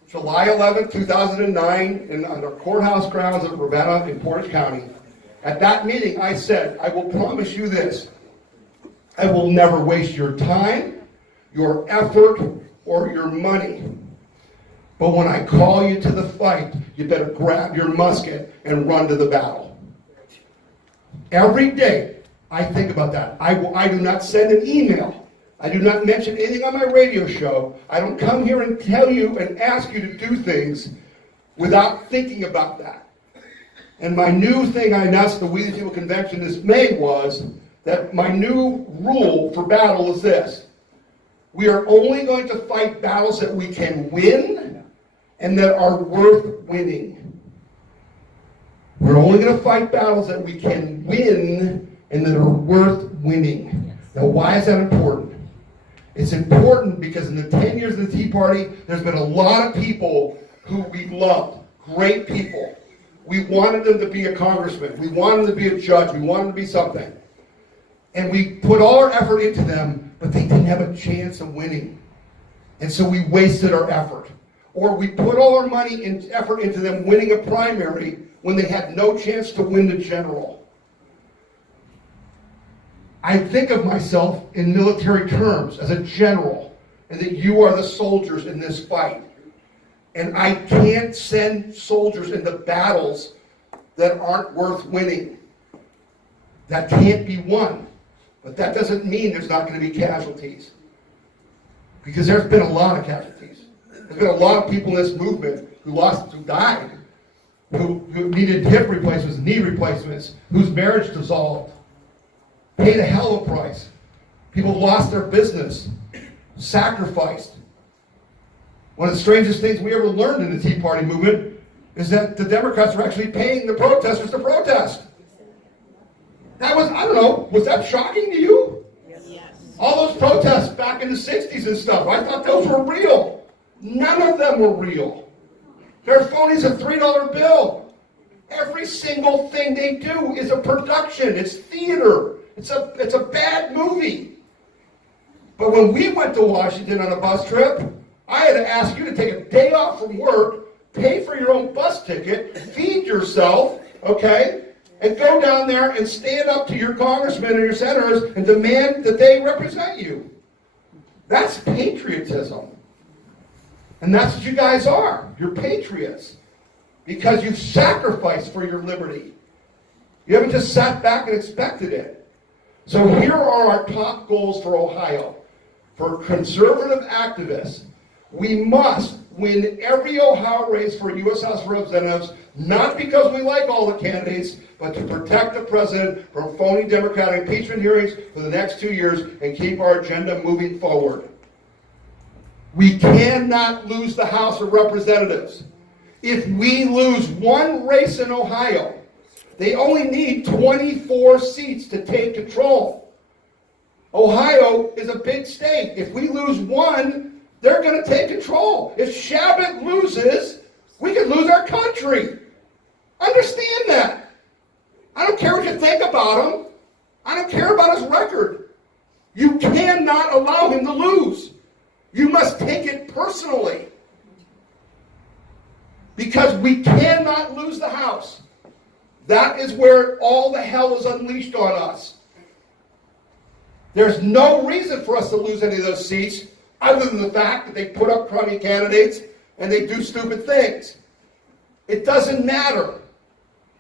July 11, 2009, on the courthouse grounds of Ravenna in Portage County, at that meeting I said, I will promise you this, I will never waste your time, your effort, or your money. But when I call you to the fight, you better grab your musket and run to the battle. Every day, I think about that. I do not send an email. I do not mention anything on my radio show. I don't come here and tell you and ask you to do things without thinking about that. And my new thing I announced at the We the People Convention this May was that my new rule for battle is this. We are only going to fight battles that we can win and that are worth winning. We're only going to fight battles that we can win and that are worth winning. Now, why is that important? It's important because in the 10 years of the Tea Party, there's been a lot of people who we loved, great people. We wanted them to be a congressman. We wanted them to be a judge. We wanted them to be something. And we put all our effort into them, but they didn't have a chance of winning. And so we wasted our effort. Or we put all our money and effort into them winning a primary when they had no chance to win the general. I think of myself in military terms as a general, and that you are the soldiers in this fight. And I can't send soldiers into battles that aren't worth winning. That can't be won. But that doesn't mean there's not going to be casualties. Because there's been a lot of casualties. There's been a lot of people in this movement who died, who needed hip replacements, knee replacements, whose marriage dissolved, paid a hell of a price. People lost their business, sacrificed. One of the strangest things we ever learned in the Tea Party movement is that the Democrats were actually paying the protesters to protest. That was, I don't know, was that shocking to you? Yes. All those protests back in the 60s and stuff, I thought those were real. None of them were real. They're phony as a $3 bill. Every single thing they do is a production. It's theater. It's a bad movie. But when we went to Washington on a bus trip, I had to ask you to take a day off from work, pay for your own bus ticket, feed yourself, okay, and go down there and stand up to your congressmen and your senators and demand that they represent you. That's patriotism. And that's what you guys are. You're patriots. Because you've sacrificed for your liberty. You haven't just sat back and expected it. So here are our top goals for Ohio. For conservative activists, we must win every Ohio race for U.S. House of Representatives, not because we like all the candidates, but to protect the president from phony Democratic impeachment hearings for the next 2 years and keep our agenda moving forward. We cannot lose the House of Representatives. If we lose one race in Ohio, they only need 24 seats to take control. Ohio is a big state. If we lose one, they're going to take control. If Shabbat loses, we could lose our country. Understand that. I don't care what you think about him. I don't care about his record. You cannot allow him to lose. You must take it personally. Because we cannot lose the House. That is where all the hell is unleashed on us. There's no reason for us to lose any of those seats other than the fact that they put up crummy candidates and they do stupid things. It doesn't matter.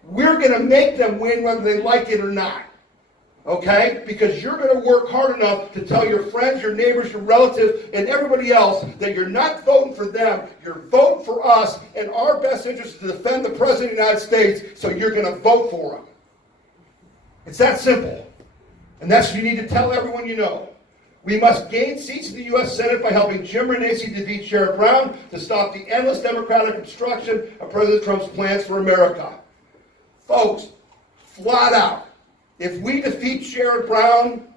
We're going to make them win whether they like it or not. Okay? Because you're going to work hard enough to tell your friends, your neighbors, your relatives, and everybody else that you're not voting for them. You're voting for us, and our best interest is to defend the President of the United States, so you're going to vote for him. It's that simple. And that's what you need to tell everyone you know. We must gain seats in the U.S. Senate by helping Jim Renacci defeat Sherrod Brown to stop the endless Democratic obstruction of President Trump's plans for America. Folks, flat out, if we defeat Sherrod Brown,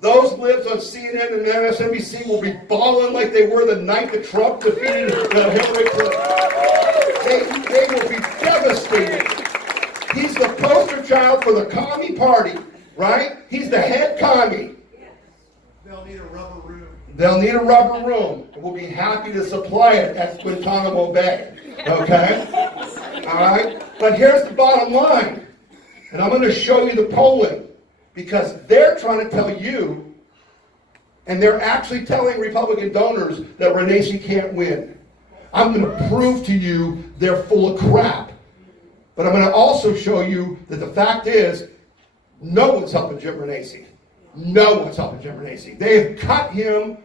those libs on CNN and MSNBC will be bawling like they were the night that Trump defeated Hillary Clinton. They will be devastated. He's the poster child for the commie party, right? He's the head commie. They'll need a rubber room. They'll need a rubber room. We'll be happy to supply it at Guantanamo Bay. Okay? All right? But here's the bottom line. And I'm going to show you the polling. Because they're trying to tell you, and they're actually telling Republican donors that Renacci can't win. I'm going to prove to you they're full of crap. But I'm going to also show you that the fact is, no one's helping Jim Renacci. No one's helping Jim Renacci. They have cut him,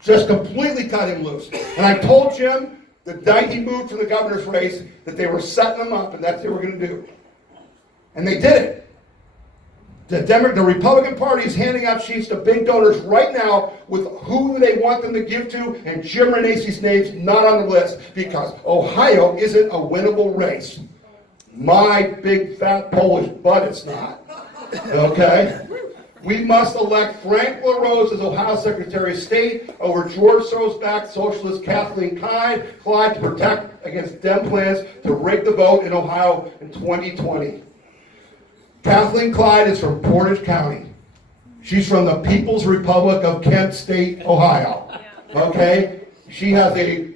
just completely cut him loose. And I told Jim the night he moved from the governor's race that they were setting him up and that's what they were going to do. And they did it. The Republican Party is handing out sheets to big donors right now with who they want them to give to, and Jim Renacci's name's not on the list because Ohio isn't a winnable race. My big fat Polish butt it's not. Okay? We must elect Frank LaRose as Ohio Secretary of State over George Soros-backed socialist Kathleen Clyde to protect against Dem plans to rig the vote in Ohio in 2020. Kathleen Clyde is from Portage County. She's from the People's Republic of Kent State, Ohio. Okay? She has a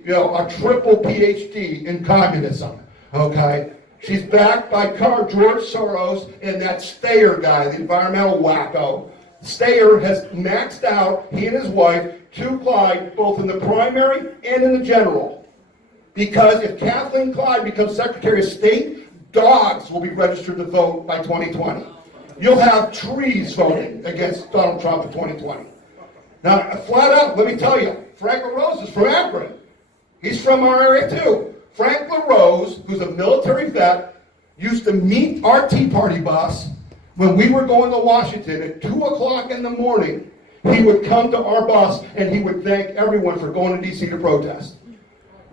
triple PhD in communism. Okay? She's backed by George Soros and that Steyer guy, the environmental wacko. Steyer has maxed out, he and his wife, to Clyde, both in the primary and in the general. Because if Kathleen Clyde becomes Secretary of State, dogs will be registered to vote by 2020. You'll have trees voting against Donald Trump in 2020. Now, flat out, let me tell you, Frank LaRose is from Akron. He's from our area too. Frank LaRose, who's a military vet, used to meet our Tea Party bus when we were going to Washington at 2 o'clock in the morning. He would come to our bus and he would thank everyone for going to D.C. to protest.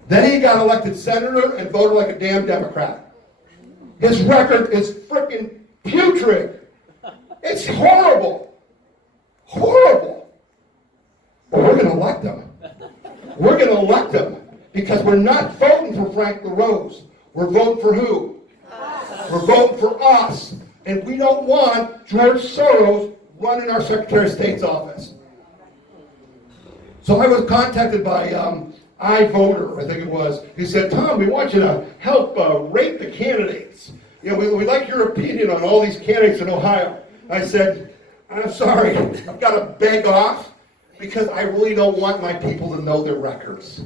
Then he got elected senator and voted like a damn Democrat. His record is freaking putrid. It's horrible. Horrible. But we're going to elect him. We're going to elect him because we're not voting for Frank LaRose. We're voting for who? Us. We're voting for us. And we don't want George Soros running our Secretary of State's office. So I was contacted by iVoter, I think it was. He said, Tom, we want you to help rate the candidates. We'd like your opinion on all these candidates in Ohio. I said, I'm sorry, I've got to beg off because I really don't want my people to know their records.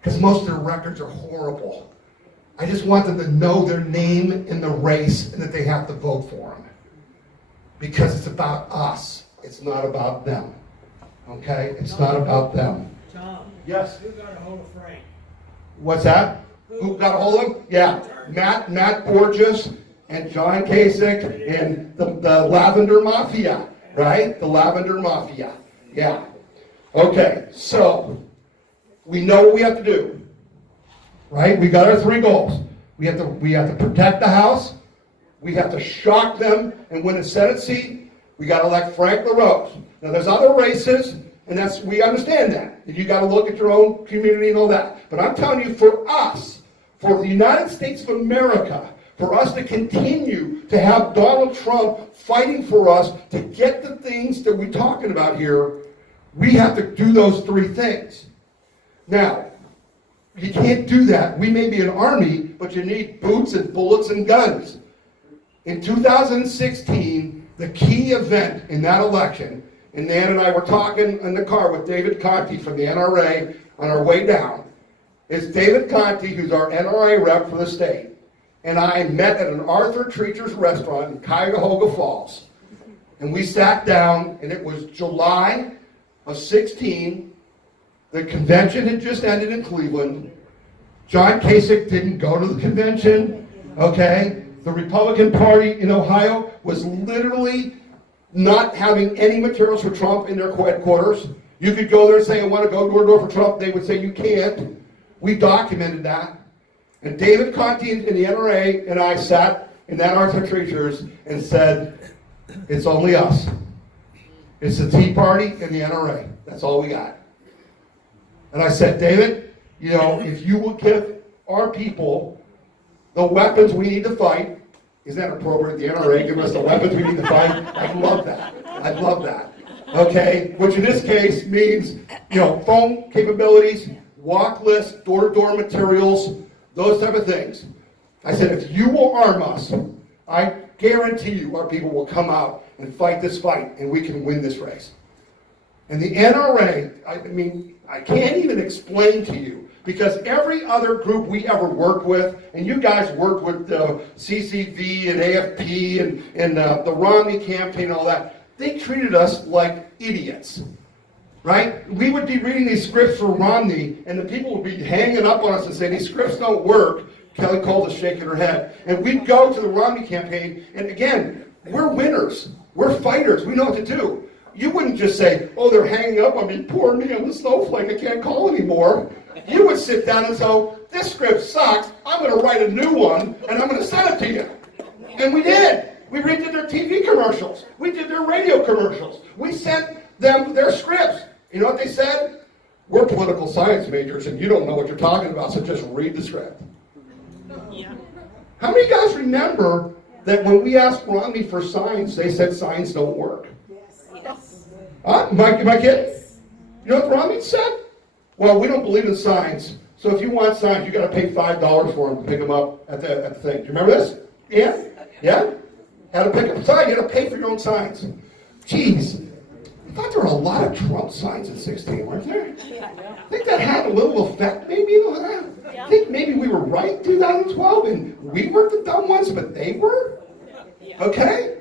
Because most of their records are horrible. I just want them to know their name in the race and that they have to vote for them. Because it's about us. It's not about them. Okay? It's not about them. Tom, Yes? who got a hold of Frank? What's that? Who got a hold of him? Yeah. Matt Borges and John Kasich and the Lavender Mafia. Right? The Lavender Mafia. Yeah. Okay. So, we know what we have to do. Right? We got our three goals. We have to protect the House. We have to shock them and win a Senate seat. We got to elect Frank LaRose. Now, there's other races, and we understand that. You got to look at your own community and all that. But I'm telling you, for us, for the United States of America, for us to continue to have Donald Trump fighting for us to get the things that we're talking about here, we have to do those three things. Now, you can't do that. We may be an army, but you need boots and bullets and guns. In 2016, the key event in that election, and Nan and I were talking in the car with David Conti from the NRA on our way down, is David Conti, who's our NRA rep for the state, and I met at an Arthur Treacher's restaurant in Cuyahoga Falls. And we sat down, and it was July of 16. The convention had just ended in Cleveland. John Kasich didn't go to the convention, okay? The Republican Party in Ohio was literally not having any materials for Trump in their headquarters. You could go there and say, I want to go door to door for Trump. They would say, you can't. We documented that. And David Conti and the NRA and I sat in that Arthur chairs and said, it's only us. It's the Tea Party and the NRA. That's all we got. And I said, David, you know, if you will give our people the weapons we need to fight, is that appropriate? The NRA give us the weapons we need to fight? I'd love that. I'd love that. Okay? Which in this case means, you know, phone capabilities, walk lists, door-to-door materials, those type of things. I said, if you will arm us, I guarantee you our people will come out and fight this fight, and we can win this race. And the NRA, I mean, I can't even explain to you, because every other group we ever worked with, and you guys worked with CCV and AFP and the Romney campaign and all that, they treated us like idiots, right? We would be reading these scripts for Romney, and the people would be hanging up on us and saying, these scripts don't work. Kelly Cole is shaking her head. And we'd go to the Romney campaign, and again, we're winners. We're fighters. We know what to do. You wouldn't just say, oh, they're hanging up on me. Poor me, I'm a snowflake. I can't call anymore. You would sit down and say, this script sucks. I'm going to write a new one, and I'm going to send it to you. And we did. We redid their TV commercials. We did their radio commercials. We sent them their scripts. You know what they said? We're political science majors, and you don't know what you're talking about, so just read the script. Yeah. How many guys remember that when we asked Romney for signs, they said signs don't work? Yes. Am I kidding? You know what Romney said? Well, we don't believe in signs, so if you want signs, you got to pay $5 for them to pick them up at the thing. Do you remember this? Yeah? Yeah? Had to pick up a sign. You got to pay for your own signs. Jeez. I thought there were a lot of Trump signs in 16, weren't there? I think that had a little effect, maybe. I think maybe we were right in 2012, and we weren't the dumb ones, but they were. Okay?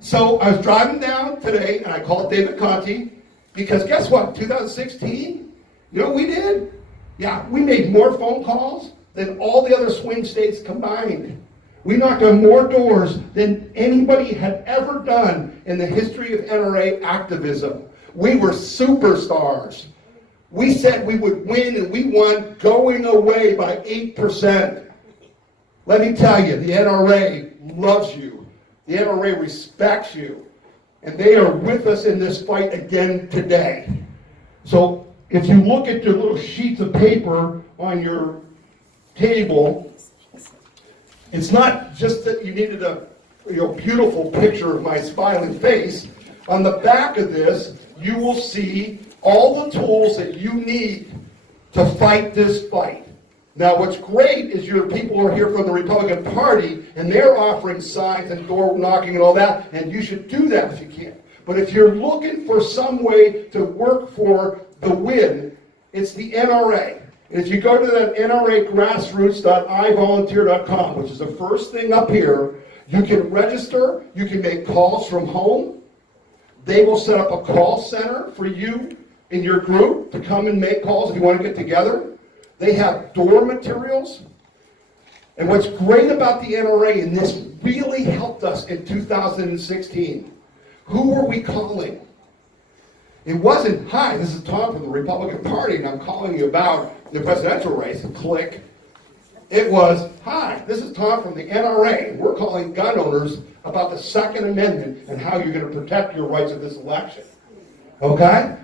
So I was driving down today, and I called David Conti, because guess what? 2016, you know what we did? Yeah, we made more phone calls than all the other swing states combined. We knocked on more doors than anybody had ever done in the history of NRA activism. We were superstars. We said we would win, and we won going away by 8%. Let me tell you, the NRA loves you. The NRA respects you. And they are with us in this fight again today. So if you look at your little sheets of paper on your table, it's not just that you needed a beautiful picture of my smiling face. On the back of this, you will see all the tools that you need to fight this fight. Now, what's great is your people are here from the Republican Party, and they're offering signs and door knocking and all that, and you should do that if you can. But if you're looking for some way to work for the win, it's the NRA. And if you go to that nragrassroots.ivolunteer.com, which is the first thing up here, you can register, you can make calls from home. They will set up a call center for you in your group to come and make calls if you want to get together. They have door materials. And what's great about the NRA, and this really helped us in 2016, who were we calling? It wasn't, hi, this is Tom from the Republican Party, and I'm calling you about the presidential race, click. It was, hi, this is Tom from the NRA, and we're calling gun owners about the Second Amendment and how you're going to protect your rights in this election. Okay?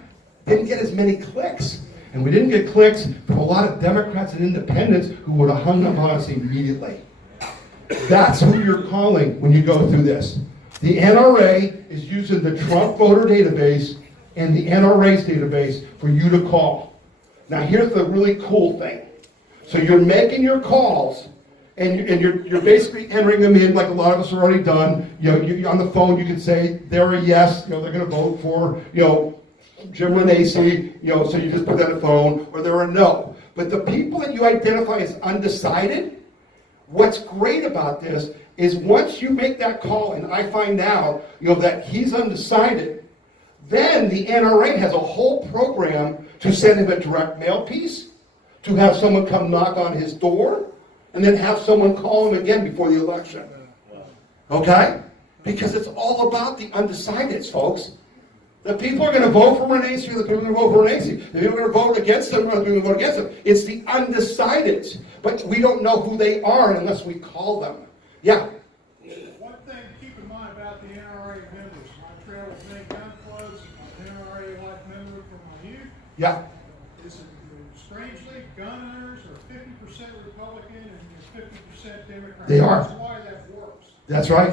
Didn't get as many clicks. And we didn't get clicks from a lot of Democrats and independents who would have hung up on us immediately. That's who you're calling when you go through this. The NRA is using the Trump voter database and the NRA's database for you to call. Now here's the really cool thing. So you're making your calls, and you're basically entering them in like a lot of us have already done. You know, on the phone you can say they're a yes, you know, they're going to vote for, you know, Jim Renacci, you know, so you just put that on the phone, or they're a no. But the people that you identify as undecided, What's great about this is once you make that call and I find out, that he's undecided, then the NRA has a whole program to send him a direct mail piece, to have someone come knock on his door, and then have someone call him again before the election. Okay? Because it's all about the undecideds, folks. The people are going to vote for Renacci, the people are going to vote for Renacci. The people are going to vote against them, the people are going to vote against them. It's the undecideds. But we don't know who they are unless we call them. Yeah? One thing to keep in mind about the NRA members, my trail with many gun clubs, I'm an NRA-like member from my youth, Yeah. is strangely, gun owners are 50% Republican and 50% Democrat. They are. That's why that works. That's right.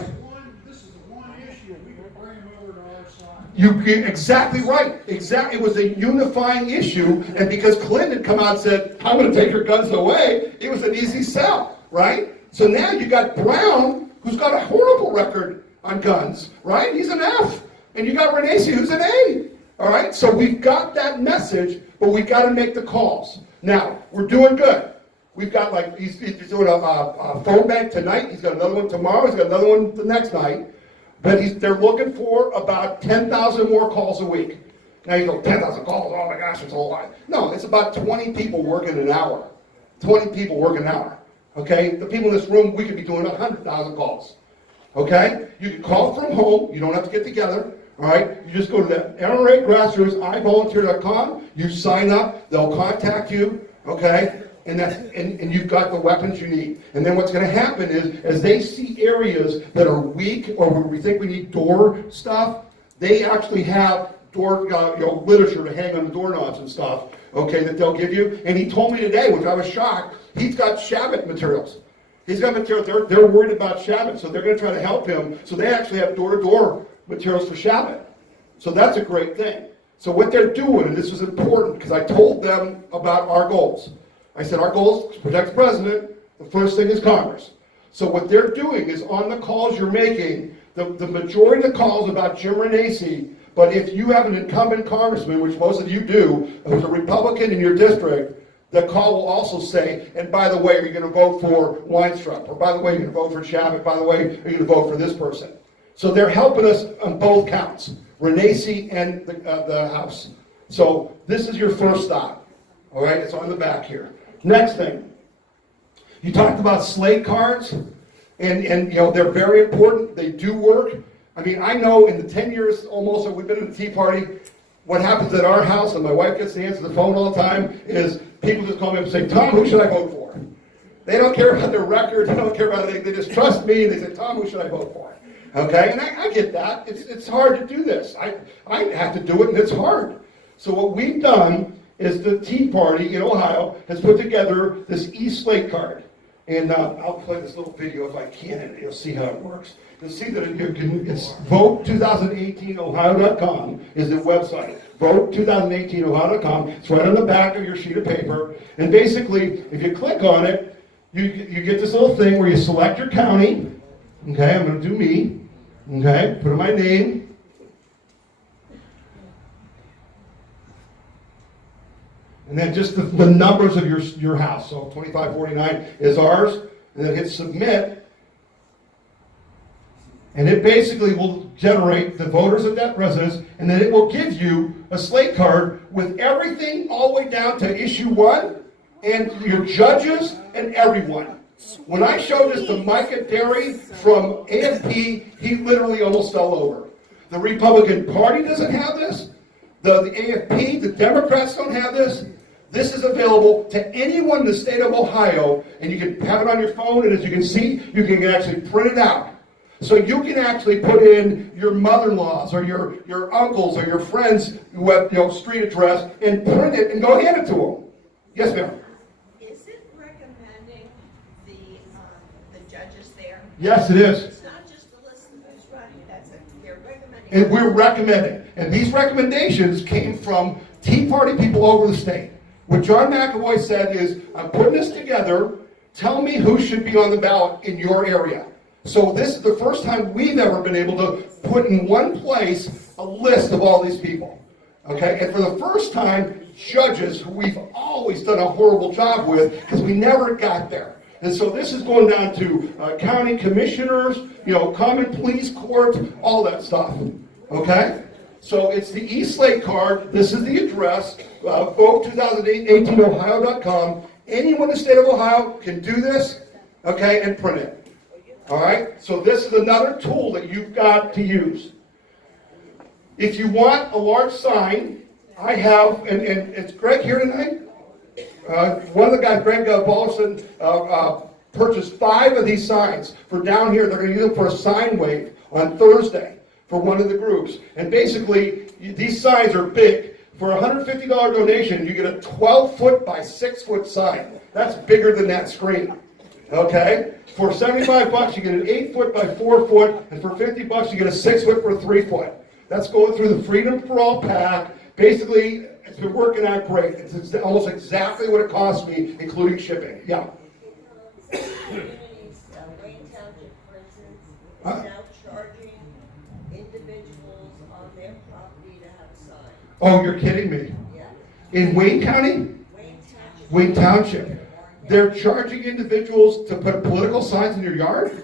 This is the one issue we can bring them over to our side. You're exactly right. Exactly. It was a unifying issue, and because Clinton had come out and said, I'm going to take your guns away, it was an easy sell, right? So now you got Brown, who's got a horrible record on guns, right? He's an F. And you got Renacci, who's an A. All right? So we've got that message, but we've got to make the calls. Now, we're doing good. We've got he's doing a phone bank tonight. He's got another one tomorrow. He's got another one the next night. But they're looking for about 10,000 more calls a week. Now you go, 10,000 calls, oh my gosh, it's a whole lot. No, it's about 20 people working an hour. 20 people working an hour. Okay? The people in this room, we could be doing 100,000 calls. Okay? You can call from home. You don't have to get together. All right? You just go to the NRA Grassroots, ivolunteer.com. You sign up. They'll contact you. Okay? And you've got the weapons you need. And then what's going to happen is, as they see areas that are weak or where we think we need door stuff, they actually have door literature to hang on the doorknobs and stuff, okay, that they'll give you. And he told me today, which I was shocked, he's got Shabbat materials. He's got materials. They're worried about Shabbat, so they're going to try to help him. So they actually have door-to-door materials for Shabbat. So that's a great thing. So what they're doing, and this is important, because I told them about our goals. I said, our goal is to protect the president. The first thing is Congress. So what they're doing is on the calls you're making, the majority of the calls about Jim Renacci, but if you have an incumbent congressman, which most of you do, who's a Republican in your district, the call will also say, and by the way, are you going to vote for Weinstrup? Or by the way, you're going to vote for Shabbat? By the way, are you going to vote for this person? So they're helping us on both counts, Renacci and the House. So this is your first stop. All right, it's on the back here. Next thing, you talked about slate cards, and they're very important. They do work. I mean, I know in the 10 years almost that we've been in the Tea Party, what happens at our house, and my wife gets to answer the phone all the time, is people just call me up and say, Tom, who should I vote for? They don't care about their record. They don't care about anything. They just trust me. They say, Tom, who should I vote for? Okay, and I get that. It's hard to do this. I have to do it, and it's hard. So what we've done is the Tea Party in Ohio has put together this e-slate card. And I'll play this little video if I can, and you'll see how it works. You'll see that it's vote2018ohio.com is the website. Vote2018ohio.com. It's right on the back of your sheet of paper. And basically, if you click on it, you get this little thing where you select your county. Okay, I'm going to do me. Okay, put in my name. And then just the numbers of your house. So 2549 is ours. And then hit submit. And it basically will generate the voters of that residence. And then it will give you a slate card with everything all the way down to issue 1 and your judges and everyone. When I showed this to Micah Derry from AFP, he literally almost fell over. The Republican Party doesn't have this. The AFP, the Democrats don't have this. This is available to anyone in the state of Ohio, and you can have it on your phone, and as you can see, you can actually print it out. So you can actually put in your mother-in-law's or your uncle's or your friend's street address and print it and go hand it to them. Yes, ma'am? Is it recommending the judges there? Yes, it is. It's not just the list of who's running, you're recommending. And we're recommending. And these recommendations came from Tea Party people over the state. What John McAvoy said is, I'm putting this together, tell me who should be on the ballot in your area. So this is the first time we've ever been able to put in one place a list of all these people. Okay, and for the first time, judges who we've always done a horrible job with, because we never got there. And so this is going down to county commissioners, common police court, all that stuff. Okay? So it's the eSlate card. This is the address, vote2018ohio.com. Anyone in the state of Ohio can do this, okay, and print it. All right? So this is another tool that you've got to use. If you want a large sign, I have, and it's Greg here tonight. One of the guys, Greg Ballison, purchased 5 of these signs for down here. They're going to use them for a sign wave on Thursday for one of the groups. And basically, these signs are big. For a $150 donation, you get a 12-foot by 6-foot sign. That's bigger than that screen. Okay? For $75, you get an 8-foot by 4-foot, and for $50, you get a 6-foot for a 3-foot. That's going through the Freedom for All pack. Basically, it's been working out great. It's almost exactly what it cost me, including shipping. Yeah. Wayne Township, for instance, is now charging individuals on their property to have a sign. Oh, you're kidding me. Yeah. In Wayne County? Wayne Township. Wayne Township. They're charging individuals to put political signs in your yard?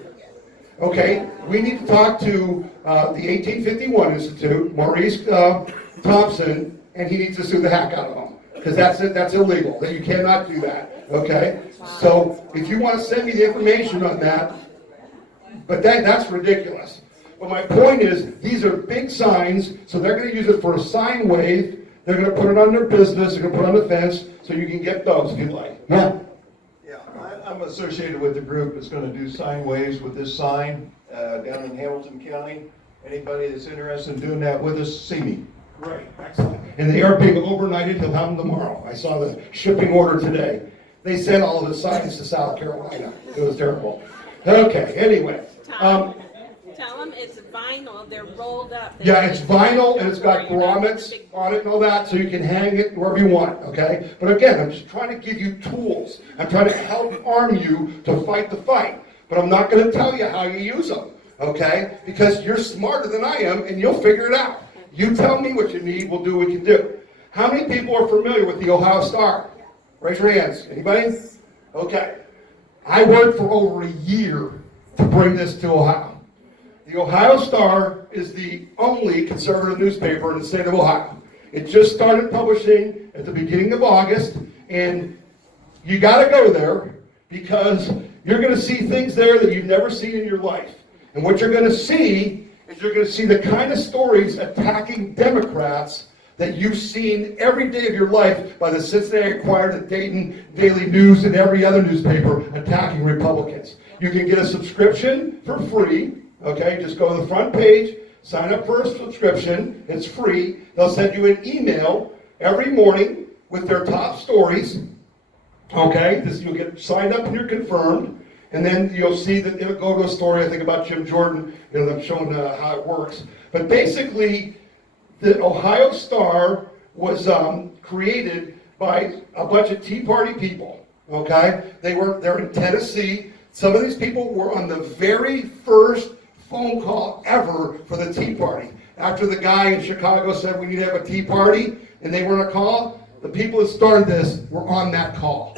Okay, we need to talk to the 1851 Institute, Maurice Thompson, and he needs to sue the heck out of them. Because that's illegal. That you cannot do that. Okay? So if you want to send me the information on that, but that's ridiculous. But my point is, these are big signs, so they're going to use it for a sign wave. They're going to put it on their business. They're going to put it on the fence, so you can get those if you like. Yeah. Yeah, I'm associated with the group that's going to do sign waves with this sign down in Hamilton County. Anybody that's interested in doing that with us, see me. Great, excellent. And they are being overnighted. He'll have them tomorrow. I saw the shipping order today. They sent all of the signs to South Carolina. It was terrible. Okay, anyway. Tell them it's vinyl. They're rolled up. Yeah, it's vinyl and it's got grommets on it and all that, so you can hang it wherever you want, okay? But again, I'm just trying to give you tools. I'm trying to help arm you to fight the fight. But I'm not going to tell you how you use them, okay? Because you're smarter than I am and you'll figure it out. You tell me what you need, we'll do what we can do. How many people are familiar with the Ohio Star? Raise your hands. Anybody? Okay. I worked for over a year to bring this to Ohio. The Ohio Star is the only conservative newspaper in the state of Ohio. It just started publishing at the beginning of August, and you got to go there because you're going to see things there that you've never seen in your life. And what you're going to see is you're going to see the kind of stories attacking Democrats that you've seen every day of your life by the Cincinnati Enquirer, the Dayton Daily News, and every other newspaper attacking Republicans. You can get a subscription for free. Okay, just go to the front page, sign up for a subscription. It's free. They'll send you an email every morning with their top stories. Okay, you'll get signed up and you're confirmed. And then you'll see that it'll go to a story, I think, about Jim Jordan. I'm showing how it works. But basically, the Ohio Star was created by a bunch of Tea Party people. Okay, they're in Tennessee. Some of these people were on the very first phone call ever for the Tea Party. After the guy in Chicago said we need to have a Tea Party, and they were on a call, the people that started this were on that call.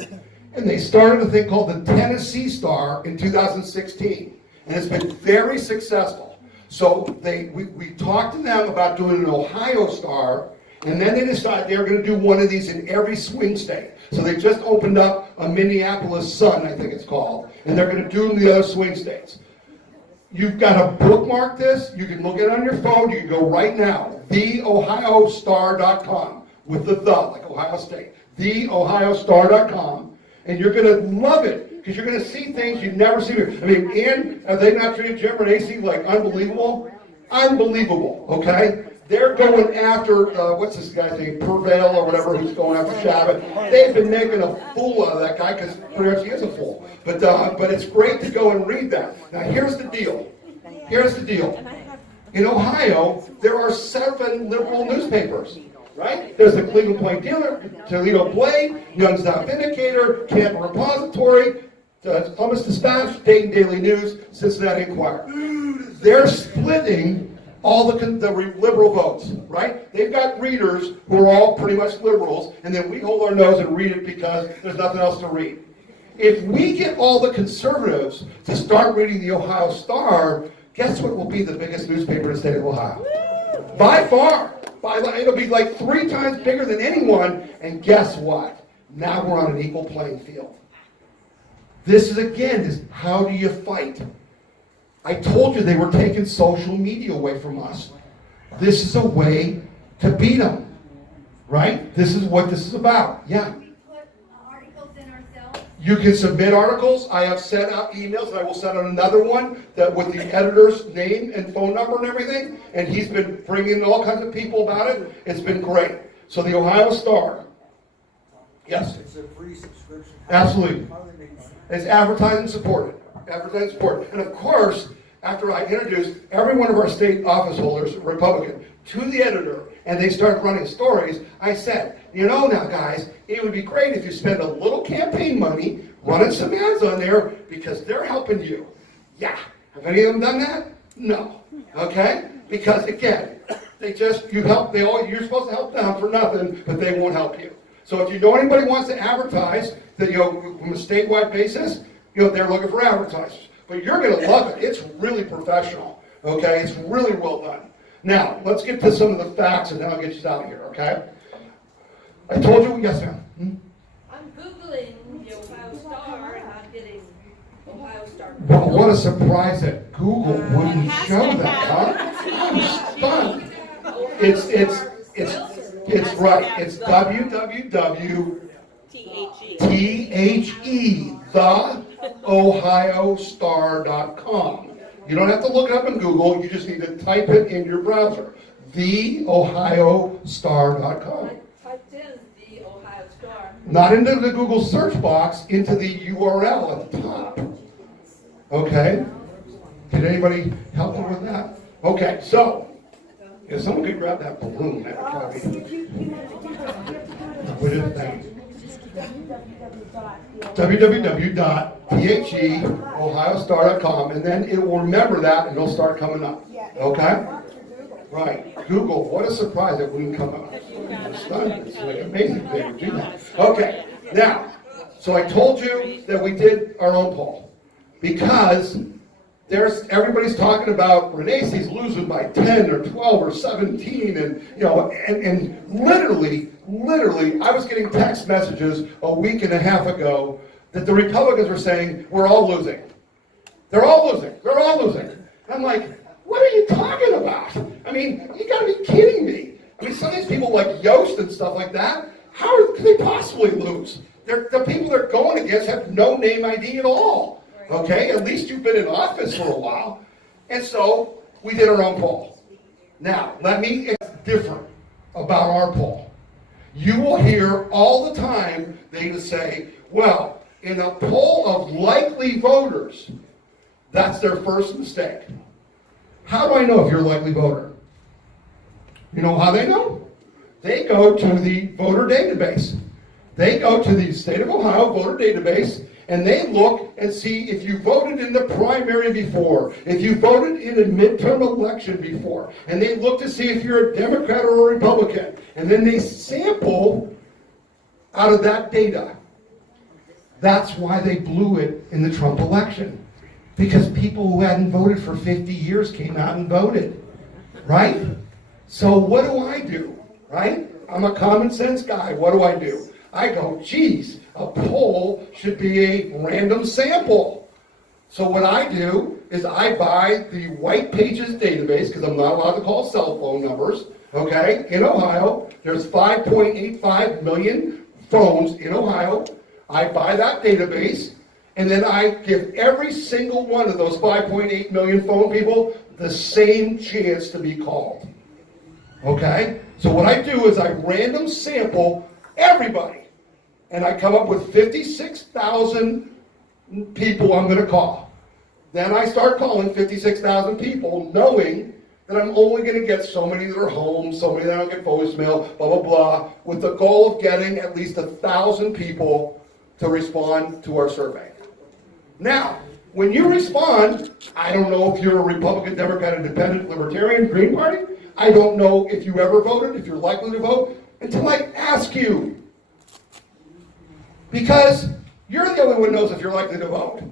And they started a thing called the Tennessee Star in 2016. And it's been very successful. So we talked to them about doing an Ohio Star, and then they decided they were going to do one of these in every swing state. So they just opened up a Minneapolis Sun, I think it's called, and they're going to do them in the other swing states. You've got to bookmark this. You can look at it on your phone. You can go right now, theohiostar.com, with the like Ohio State, theohiostar.com, and you're going to love it because you're going to see things you've never seen. I mean, and have they not treated Jim Renacci like unbelievable? Unbelievable, okay? They're going after, what's this guy's name, Purvale or whatever, who's going after Shabbat. They've been making a fool out of that guy because pretty much he is a fool. But it's great to go and read that. Now, here's the deal. Here's the deal. In Ohio, there are 7 liberal newspapers, right? There's the Cleveland Plain Dealer, Toledo Blade, Youngstown Vindicator, Canton Repository, Columbus Dispatch, Dayton Daily News, Cincinnati Enquirer. They're splitting all the liberal votes, right? They've got readers who are all pretty much liberals, and then we hold our nose and read it because there's nothing else to read. if we get all the conservatives to start reading the Ohio Star, guess what will be the biggest newspaper in the state of Ohio? By far. It'll be like 3 times bigger than anyone, and guess what? Now we're on an equal playing field. This is how do you fight? I told you they were taking social media away from us. This is a way to beat them, right? This is what this is about. Yeah. Put articles in ourselves. You can submit articles. I have sent out emails, and I will send out another one that with the editor's name and phone number and everything. And he's been bringing all kinds of people about it. It's been great. So the Ohio Star. Yes. It's a free subscription. Absolutely. It's advertising supported. Advertising supported. And of course, after I introduced every one of our state office holders, Republican, to the editor, and they started running stories, I said, you know now guys, it would be great if you spend a little campaign money running some ads on there because they're helping you. Yeah. Have any of them done that? No. Okay? Because again, you're supposed to help them for nothing, but they won't help you. So if you know anybody wants to advertise that, from a statewide basis, they're looking for advertisers. But you're going to love it. It's really professional. Okay? It's really well done. Now, let's get to some of the facts, and then I'll get you out of here, okay? I told you, yes, ma'am. I'm Googling the Ohio Star and I'm getting Ohio Star. Well, what a surprise that Google wouldn't show that, huh? I'm stunned. It's right. It's www.THE, theohiostar.com. You don't have to look it up in Google. You just need to type it in your browser. Theohiostar.com. I typed in the Ohio Star. Not into the Google search box, into the URL at the top. Okay? Did anybody help them with that? Okay, so, if someone could grab that balloon, that would be... What is that? www.theohiostar.com, and then it will remember that and it'll start coming up. Okay? Right. Google. What a surprise it wouldn't come up. I'm stunned. It's like amazing they would do that. Okay. Now, so I told you that we did our own poll because everybody's talking about Renese's losing by 10 or 12 or 17, and literally, I was getting text messages a week and a half ago that the Republicans were saying, we're all losing. They're all losing. They're all losing. And I'm like, what are you talking about? I mean, you gotta be kidding me. I mean, some of these people like Yost and stuff like that, how could they possibly lose? The people they're going against have no name ID at all. Okay, at least you've been in office for a while. And so we did our own poll. Now, it's different about our poll. You will hear all the time they just say, well, in a poll of likely voters, that's their first mistake. How do I know if you're a likely voter? You know how they know? They go to the voter database. They go to the state of Ohio voter database, and they look and see if you voted in the primary before, if you voted in a midterm election before, and they look to see if you're a Democrat or a Republican, and then they sample out of that data. That's why they blew it in the Trump election, because people who hadn't voted for 50 years came out and voted, right? So what do? Right? I'm a common sense guy. What do? I go, geez, a poll should be a random sample. So what I do is I buy the White Pages database, because I'm not allowed to call cell phone numbers, okay? In Ohio, there's 5.85 million phones in Ohio. I buy that database, and then I give every single one of those 5.8 million phone people the same chance to be called. Okay? So what I do is I random sample everybody. And I come up with 56,000 people I'm going to call. Then I start calling 56,000 people, knowing that I'm only going to get so many that are home, so many that don't get voicemail, blah, blah, blah, with the goal of getting at least 1,000 people to respond to our survey. Now, when you respond, I don't know if you're a Republican, Democrat, Independent, Libertarian, Green Party. I don't know if you ever voted, if you're likely to vote, until I ask you. Because You're the only one who knows if you're likely to vote.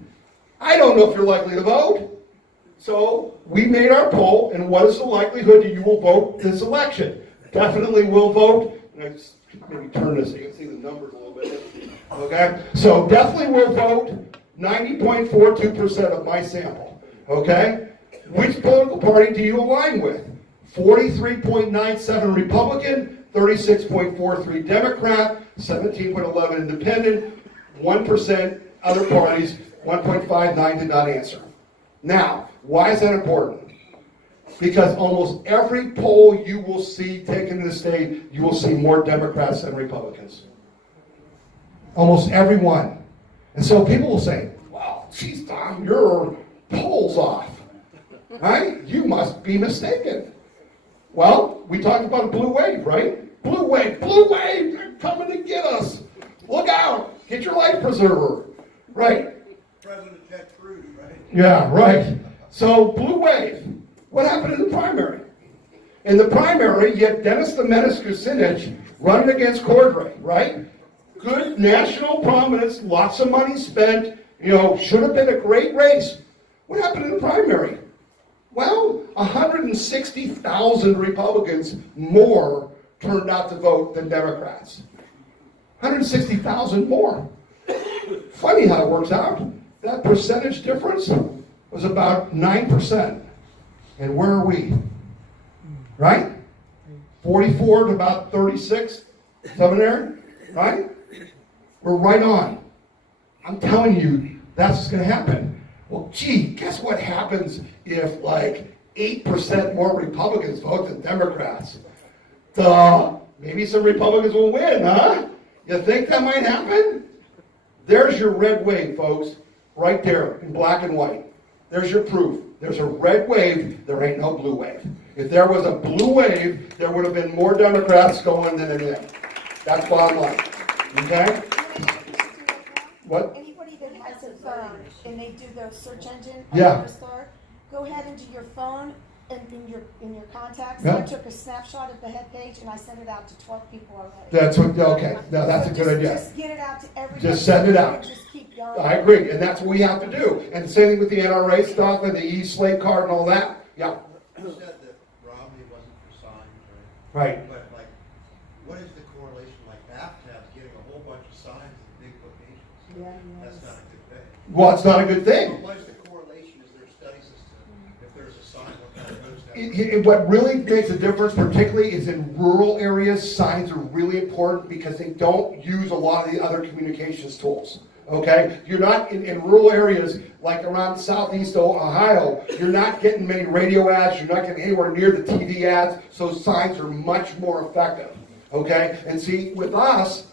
I don't know if you're likely to vote. So we made our poll, and what is the likelihood that you will vote this election? Definitely will vote. And I just maybe turn this so you can see the numbers a little bit. Okay? So definitely will vote 90.42% of my sample. Okay? Which political party do you align with? 43.97 Republican, 36.43 Democrat, 17.11 Independent, 1% other parties, 1.59 did not answer. Now, why is that important? Because almost every poll you will see taken in the state, you will see more Democrats than Republicans. Almost every one. And so people will say, well, geez, Tom, your poll's off. Right? You must be mistaken. Well, we talked about a blue wave, right? Blue wave, they're coming to get us. Look out, get your life preserver. Right. President Ted Cruz, right? Yeah, right. So, blue wave. What happened in the primary? In the primary, you had Dennis the Menace Kucinich running against Cordray, right? Good national prominence, lots of money spent, should have been a great race. What happened in the primary? Well, 160,000 Republicans more turned out to vote than Democrats. 160,000 more. Funny how it works out. That percentage difference was about 9%. And where are we? Right? 44 to about 36, somewhere there, right? We're right on. I'm telling you, that's what's going to happen. Well, gee, guess what happens if like 8% more Republicans vote than Democrats? Maybe some Republicans will win, huh? You think that might happen? There's your red wave, folks, right there in black and white. There's your proof. There's a red wave, there ain't no blue wave. If there was a blue wave, there would have been more Democrats going than anything. That's bottom line. Okay? What? Anybody that has a phone and they do the search engine Yeah. on Star, go ahead into your phone and in your contacts. Yeah. I took a snapshot of the head page and I sent it out to 12 people already. That's what, okay. Now that's a good idea. Just get it out to everybody. Just send it out. Just keep going. I agree, and that's what we have to do. And same thing with the NRA stuff and the E-slate card and all that. Yeah. You said that Romney wasn't for signs, Right. But like, what is the correlation? Like AFTAB's getting a whole bunch of signs in big locations. Yeah, That's not a good thing. Well, it's not a good thing. What is the correlation? Is there studies as to if there's a sign, what kind of goes down? What really makes a difference, particularly, is in rural areas, signs are really important because they don't use a lot of the other communications tools. Okay? You're not in rural areas like around southeast Ohio, you're not getting many radio ads, you're not getting anywhere near the TV ads, so signs are much more effective. Okay? And see, with us,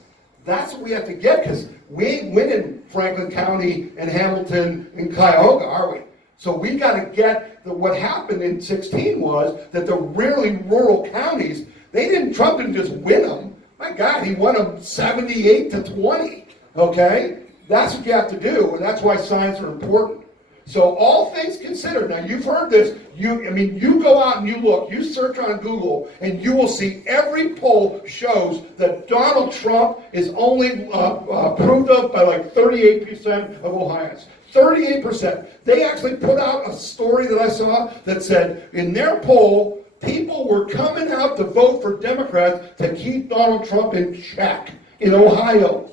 that's what we have to get because we ain't winning Franklin County and Hamilton and Cuyahoga, are we? So we got to get what happened in 2016 was that the really rural counties, Trump didn't just win them. My God, he won them 78-20. Okay? That's what you have to do, and that's why signs are important. So all things considered, now you've heard this, you go out and you look, you search on Google, and you will see every poll shows that Donald Trump is only approved of by like 38% of Ohioans. 38%. They actually put out a story that I saw that said in their poll, people were coming out to vote for Democrats to keep Donald Trump in check in Ohio.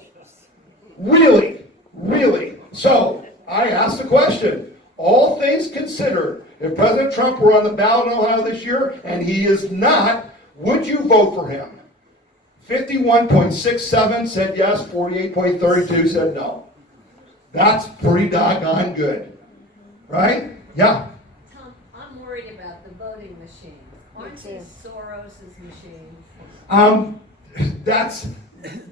Really? Really? So, I asked the question, all things considered, if President Trump were on the ballot in Ohio this year, and he is not, would you vote for him? 51.67 said yes, 48.32 said no. That's pretty doggone good. Right? Yeah. Tom, I'm worried about the voting machines. Aren't these Soros's machines?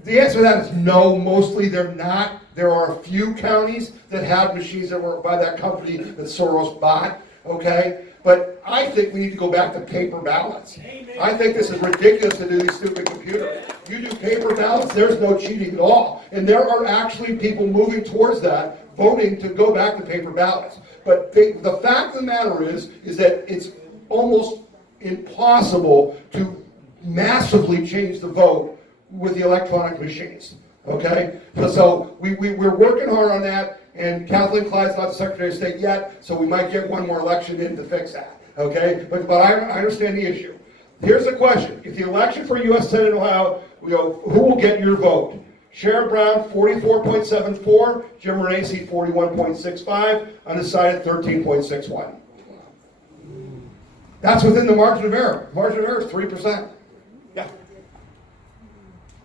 The answer to that is no, mostly they're not. There are a few counties that have machines that were by that company that Soros bought, okay? But I think we need to go back to paper ballots. I think this is ridiculous to do these stupid computers. You do paper ballots, there's no cheating at all. And there are actually people moving towards that, voting to go back to paper ballots. But the fact of the matter is that it's almost impossible to massively change the vote with the electronic machines. Okay? So we're working hard on that, and Kathleen Clyde's not the Secretary of State yet, so we might get one more election in to fix that. Okay? But I understand the issue. Here's the question. If the election for U.S. Senate in Ohio, who will get your vote? Sherrod Brown, 44.74. Jim Renacci, 41.65. Undecided, 13.61. That's within the margin of error. Margin of error is 3%. Yeah.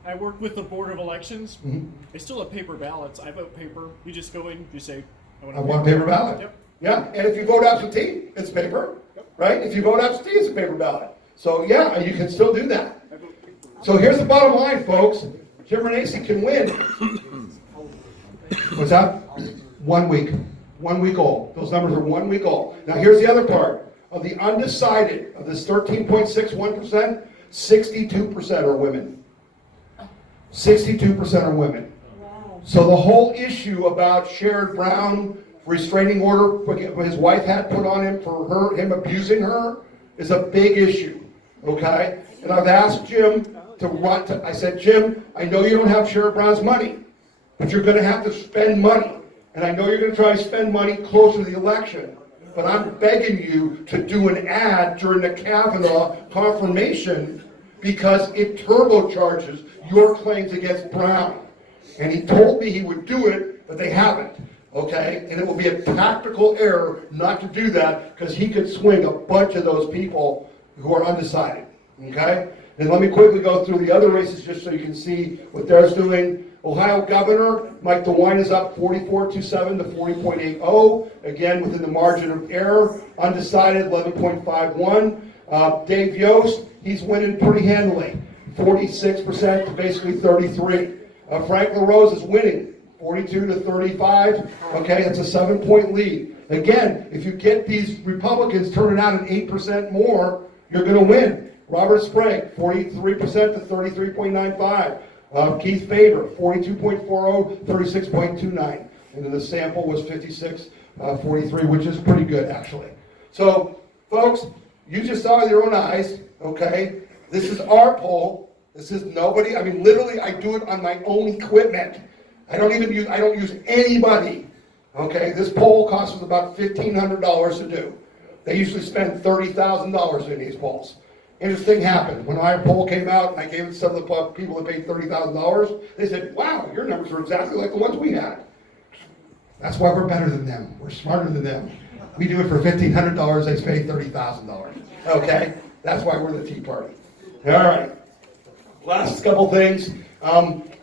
I work with the Board of Elections. They still have paper ballots. I vote paper. You just go in, you say, I want a paper ballot. Yep. Yeah, and if you vote absentee, it's paper, right? If you vote absentee, it's a paper ballot. So yeah, you can still do that. So here's the bottom line, folks. Jim Renacci can win. What's that? 1 week. 1 week old. Those numbers are 1 week old. Now here's the other part. Of the undecided, of this 13.61%, 62% are women. 62% are women. So the whole issue about Sherrod Brown restraining order his wife had put on him for him abusing her is a big issue. Okay? And I've asked Jim I said, Jim, I know you don't have Sherrod Brown's money, but you're going to have to spend money. And I know you're going to try to spend money closer to the election. But I'm begging you to do an ad during the Kavanaugh confirmation because it turbocharges your claims against Brown. And he told me he would do it, but they haven't. Okay? And it will be a tactical error not to do that because he could swing a bunch of those people who are undecided. Okay? And let me quickly go through the other races just so you can see what they're doing. Ohio Governor, Mike DeWine is up 44.27 to 40.80. Again, within the margin of error. Undecided, 11.51. Dave Yost, he's winning pretty handily. 46% to basically 33. Frank LaRose is winning, 42 to 35. Okay, that's a 7-point lead. Again, if you get these Republicans turning out an 8% more, you're going to win. Robert Sprague, 43% to 33.95. Keith Faber, 42.40, 36.29. And then the sample was 56.43, which is pretty good, actually. So, folks, you just saw with your own eyes, okay? This is our poll. This is nobody. I mean, literally, I do it on my own equipment. I don't use anybody. Okay, this poll costs us about $1,500 to do. They usually spend $30,000 in these polls. Interesting happened. When our poll came out and I gave it to some of the people that paid $30,000, they said, wow, your numbers are exactly like the ones we had. That's why we're better than them. We're smarter than them. We do it for $1,500, they pay $30,000. Okay? That's why we're the Tea Party. All right. Last couple things.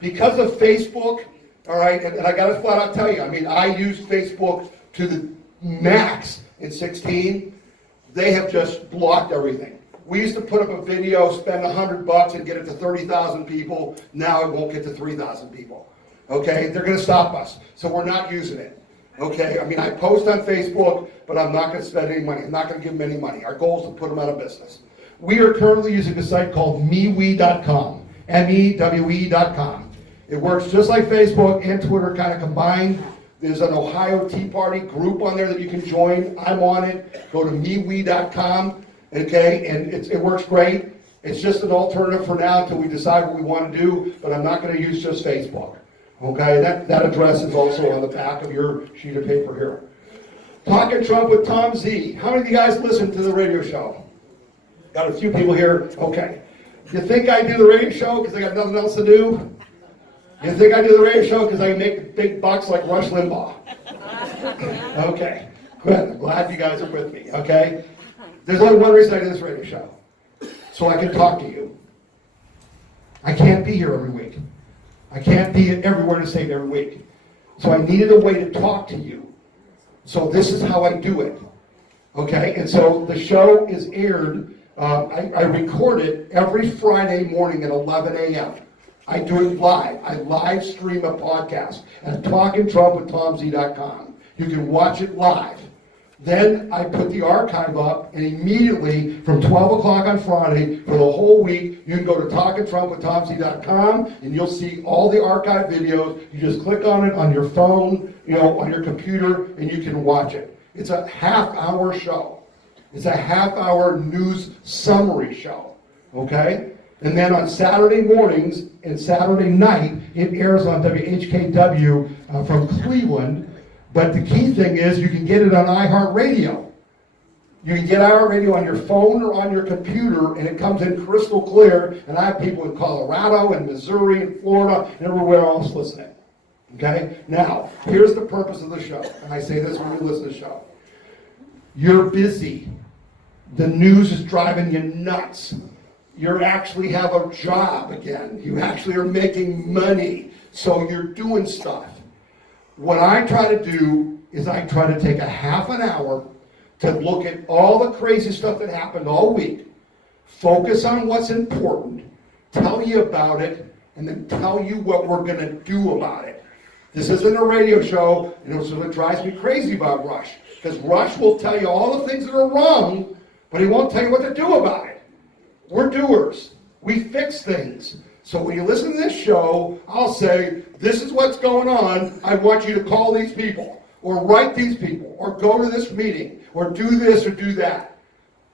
Because of Facebook, all right, and I got to flat out tell you, I mean, I used Facebook to the max in 16. They have just blocked everything. We used to put up a video, spend $100 and get it to 30,000 people. Now it won't get to 3,000 people. Okay? They're going to stop us. So we're not using it. Okay? I mean, I post on Facebook, but I'm not going to spend any money. I'm not going to give them any money. Our goal is to put them out of business. We are currently using a site called MeWe.com. MEWE.com. It works just like Facebook and Twitter kind of combined. There's an Ohio Tea Party group on there that you can join. I'm on it. Go to MeWe.com. Okay, and it works great. It's just an alternative for now until we decide what we want to do, but I'm not going to use just Facebook. Okay, that address is also on the back of your sheet of paper here. Talking Trump with Tom Z. How many of you guys listen to the radio show? Got a few people here. Okay. You think I do the radio show because I got nothing else to do? You think I do the radio show because I make big bucks like Rush Limbaugh? Okay, good. I'm glad you guys are with me, okay? There's only one reason I do this radio show. So I can talk to you. I can't be here every week. I can't be everywhere in the state every week. So I needed a way to talk to you. So this is how I do it. Okay? And so the show is aired. I record it every Friday morning at 11 a.m. I do it live. I live stream a podcast at TalkingTrumpWithTomZ.com. You can watch it live. Then I put the archive up, and immediately from 12 o'clock on Friday for the whole week, you can go to TalkingTrumpWithTomZ.com, and you'll see all the archive videos. You just click on it on your phone, on your computer, and you can watch it. It's a half-hour show. It's a half-hour news summary show, okay? And then on Saturday mornings and Saturday night, it airs on WHKW from Cleveland. But the key thing is you can get it on iHeartRadio. You can get iHeartRadio on your phone or on your computer, and it comes in crystal clear. And I have people in Colorado and Missouri and Florida and everywhere else listening. Okay? Now, here's the purpose of the show. And I say this when you listen to the show. You're busy. The news is driving you nuts. You actually have a job again. You actually are making money. So you're doing stuff. What I try to do is I try to take a half an hour to look at all the crazy stuff that happened all week, focus on what's important, tell you about it, and then tell you what we're going to do about it. This isn't a radio show, and it's what drives me crazy about Rush. Because Rush will tell you all the things that are wrong, but he won't tell you what to do about it. We're doers. We fix things. So when you listen to this show, I'll say, this is what's going on. I want you to call these people, or write these people, or go to this meeting, or do this or do that.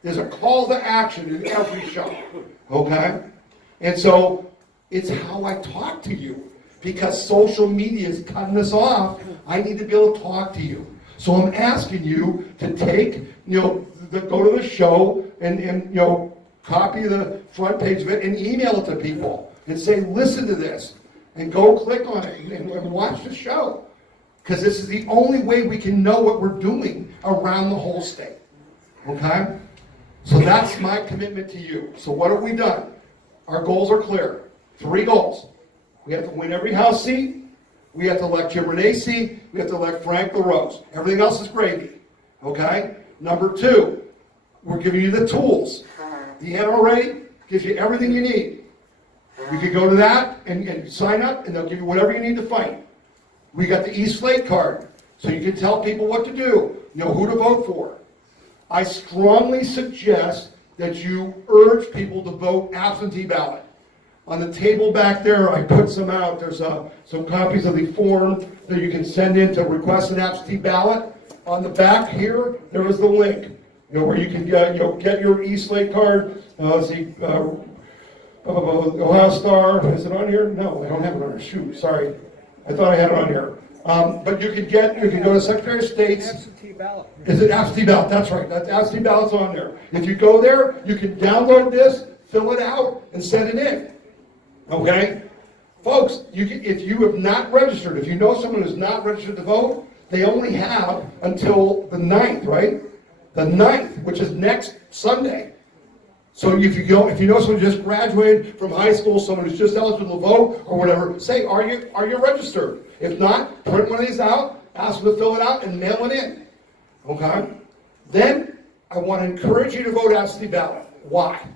There's a call to action in every show. Okay? And so it's how I talk to you. Because social media is cutting us off, I need to be able to talk to you. So I'm asking you to take, go to the show and copy the front page of it and email it to people and say, listen to this, and go click on it and watch the show. Because this is the only way we can know what we're doing around the whole state. Okay? So that's my commitment to you. So what have we done? Our goals are clear. 3 goals. We have to win every House seat. We have to elect Jim Renacci. We have to elect Frank LaRose. Everything else is gravy. Okay? Number 2, we're giving you the tools. The NRA gives you everything you need. You can go to that and sign up, and they'll give you whatever you need to fight. We got the E-Slate card, so you can tell people what to do, who to vote for. I strongly suggest that you urge people to vote absentee ballot. On the table back there, I put some out. There's some copies of the form that you can send in to request an absentee ballot. On the back here, there is the link, where you can get your E-Slate card. Ohio Star, is it on here? No, I don't have it on here. Shoot, sorry. I thought I had it on here. But you can go to Secretary of State's. Absentee ballot. Is it absentee ballot? That's right. That's absentee ballot's on there. If you go there, you can download this, fill it out, and send it in. Okay? Folks, if you have not registered, if you know someone who's not registered to vote, they only have until the 9th, right? The 9th, which is next Sunday. So if you know someone who just graduated from high school, someone who's just eligible to vote or whatever, say, are you registered? If not, print one of these out, ask them to fill it out, and mail it in. Okay? Then I want to encourage you to vote absentee ballot. Why?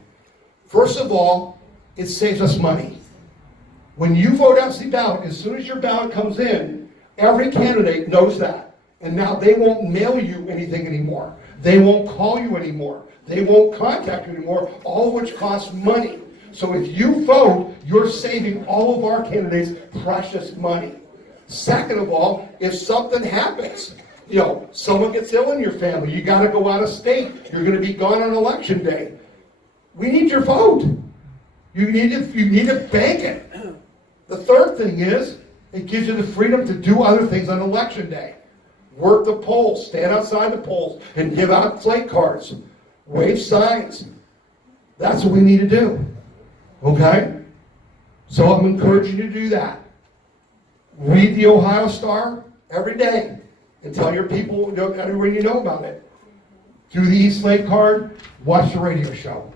First of all, it saves us money. When you vote absentee ballot, as soon as your ballot comes in, every candidate knows that. And now they won't mail you anything anymore. They won't call you anymore. They won't contact you anymore, all of which costs money. So if you vote, you're saving all of our candidates precious money. Second of all, if something happens, someone gets ill in your family, you got to go out of state, you're going to be gone on election day. We need your vote. You need to bank it. The third thing is, it gives you the freedom to do other things on election day. Work the polls, stand outside the polls, and give out slate cards, wave signs. That's what we need to do. Okay? So I'm encouraging you to do that. Read the Ohio Star every day and tell your people, everyone you know about it. Do the E-Slate card, watch the radio show.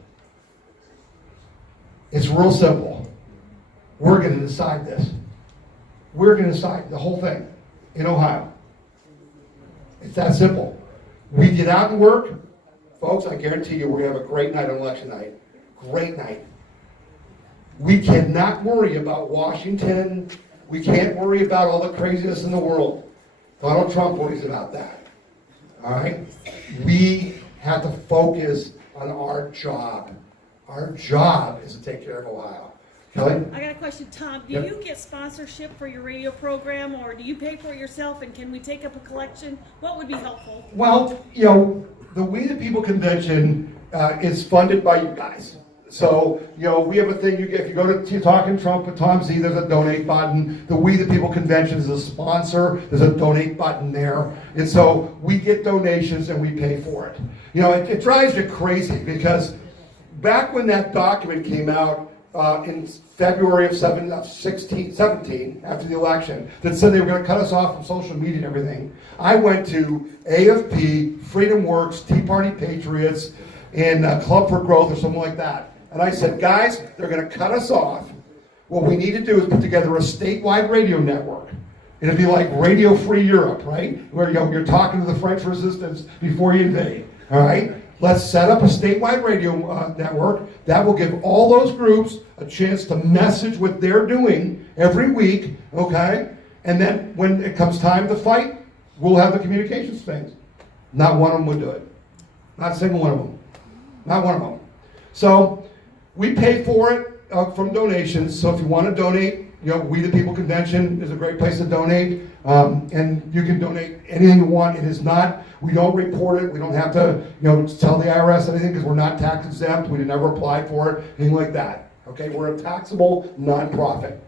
It's real simple. We're going to decide this. We're going to decide the whole thing in Ohio. It's that simple. We get out and work. Folks, I guarantee you we're going to have a great night on election night. Great night. We cannot worry about Washington. We can't worry about all the craziness in the world. Donald Trump worries about that. All right? We have to focus on our job. Our job is to take care of Ohio. Kelly? I got a question, Tom. Do you get sponsorship for your radio program, or do you pay for it yourself, and can we take up a collection? What would be helpful? Well, the We the People Convention is funded by you guys. So, we have a thing, if you go to Talking Trump with Tom Z, there's a donate button. The We the People Convention is a sponsor. There's a donate button there. And so we get donations and we pay for it. It drives you crazy because back when that document came out in February of 17, after the election, that said they were going to cut us off from social media and everything, I went to AFP, Freedom Works, Tea Party Patriots, and Club for Growth or something like that. And I said, guys, they're going to cut us off. What we need to do is put together a statewide radio network. It'd be like Radio Free Europe, right? Where you're talking to the French resistance before you invade, all right? Let's set up a statewide radio network that will give all those groups a chance to message what they're doing every week, okay? And then when it comes time to fight, we'll have the communications things. Not one of them would do it. Not a single one of them. Not one of them. So we pay for it from donations. So if you want to donate, We the People Convention is a great place to donate. And you can donate anything you want. It is not, we don't report it. We don't have to, tell the IRS anything because we're not tax exempt. We never applied for it, anything like that. Okay, we're a taxable nonprofit.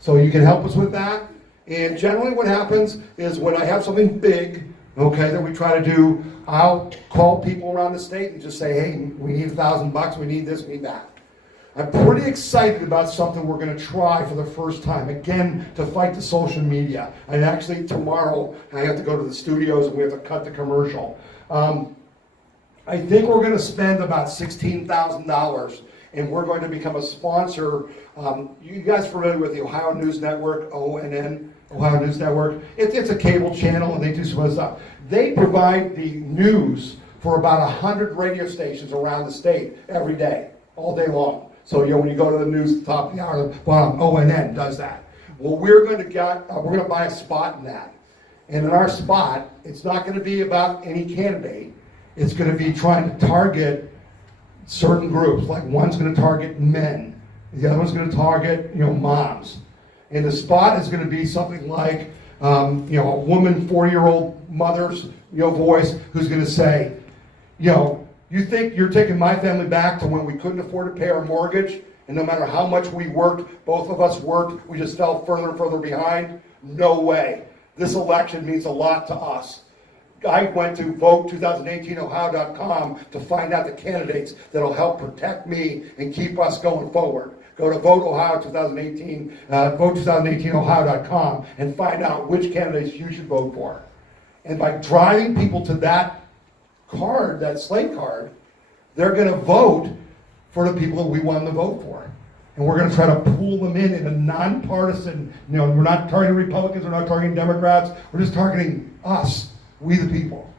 So you can help us with that. And generally what happens is when I have something big, okay, that we try to do, I'll call people around the state and just say, hey, we need $1,000, we need this, we need that. I'm pretty excited about something we're going to try for the first time, again, to fight the social media. And actually tomorrow, I have to go to the studios and we have to cut the commercial. I think we're going to spend about $16,000 and we're going to become a sponsor. You guys familiar with the Ohio News Network, ONN? Ohio News Network. It's a cable channel and they do some other stuff. They provide the news for about 100 radio stations around the state every day, all day long. So when you go to the news, top of the hour, ONN does that. Well, we're going to buy a spot in that, and in our spot, it's not going to be about any candidate. It's going to be trying to target certain groups. Like one's going to target men, the other one's going to target moms. And the spot is going to be something like, a woman, 40-year-old mother's, voice who's going to say, you think you're taking my family back to when we couldn't afford to pay our mortgage, and no matter how much we worked, both of us worked, we just fell further and further behind? No way. This election means a lot to us. I went to vote2018ohio.com to find out the candidates that'll help protect me and keep us going forward. Go to vote2018ohio.com and find out which candidates you should vote for. And by driving people to that card, that slate card, they're going to vote for the people that we want them to vote for. And we're going to try to pool them in a nonpartisan, we're not targeting Republicans, we're not targeting Democrats, we're just targeting us, we the people.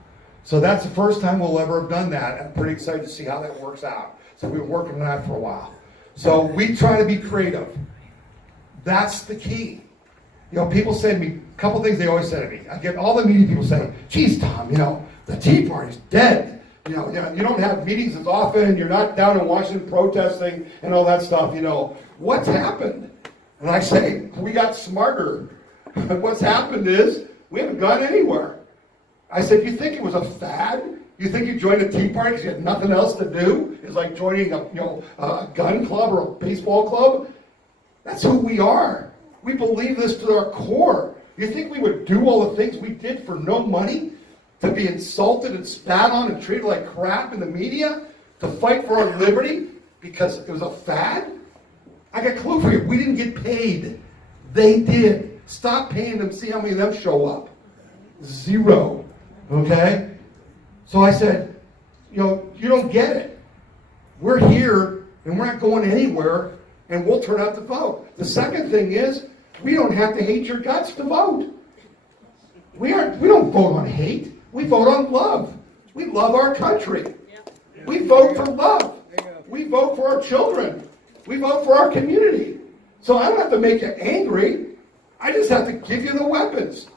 So that's the first time we'll ever have done that. I'm pretty excited to see how that works out. So we've been working on that for a while. So we try to be creative. That's the key. People say to me, a couple things they always say to me. I get all the media people say, geez, Tom, the Tea Party's dead. You don't have meetings as often. You're not down in Washington protesting and all that stuff. What's happened? And I say, we got smarter. What's happened is we haven't gone anywhere. I said, you think it was a fad? You think you joined a Tea Party because you had nothing else to do? It's like joining a gun club or a baseball club? That's who we are. We believe this to our core. You think we would do all the things we did for no money? To be insulted and spat on and treated like crap in the media? To fight for our liberty because it was a fad? I got a clue for you. We didn't get paid. They did. Stop paying them. See how many of them show up. 0. Okay? So I said, you don't get it. We're here and we're not going anywhere and we'll turn out to vote. The second thing is, we don't have to hate your guts to vote. We don't vote on hate. We vote on love. We love our country. We vote for love. We vote for our children. We vote for our community. So I don't have to make you angry. I just have to give you the weapons.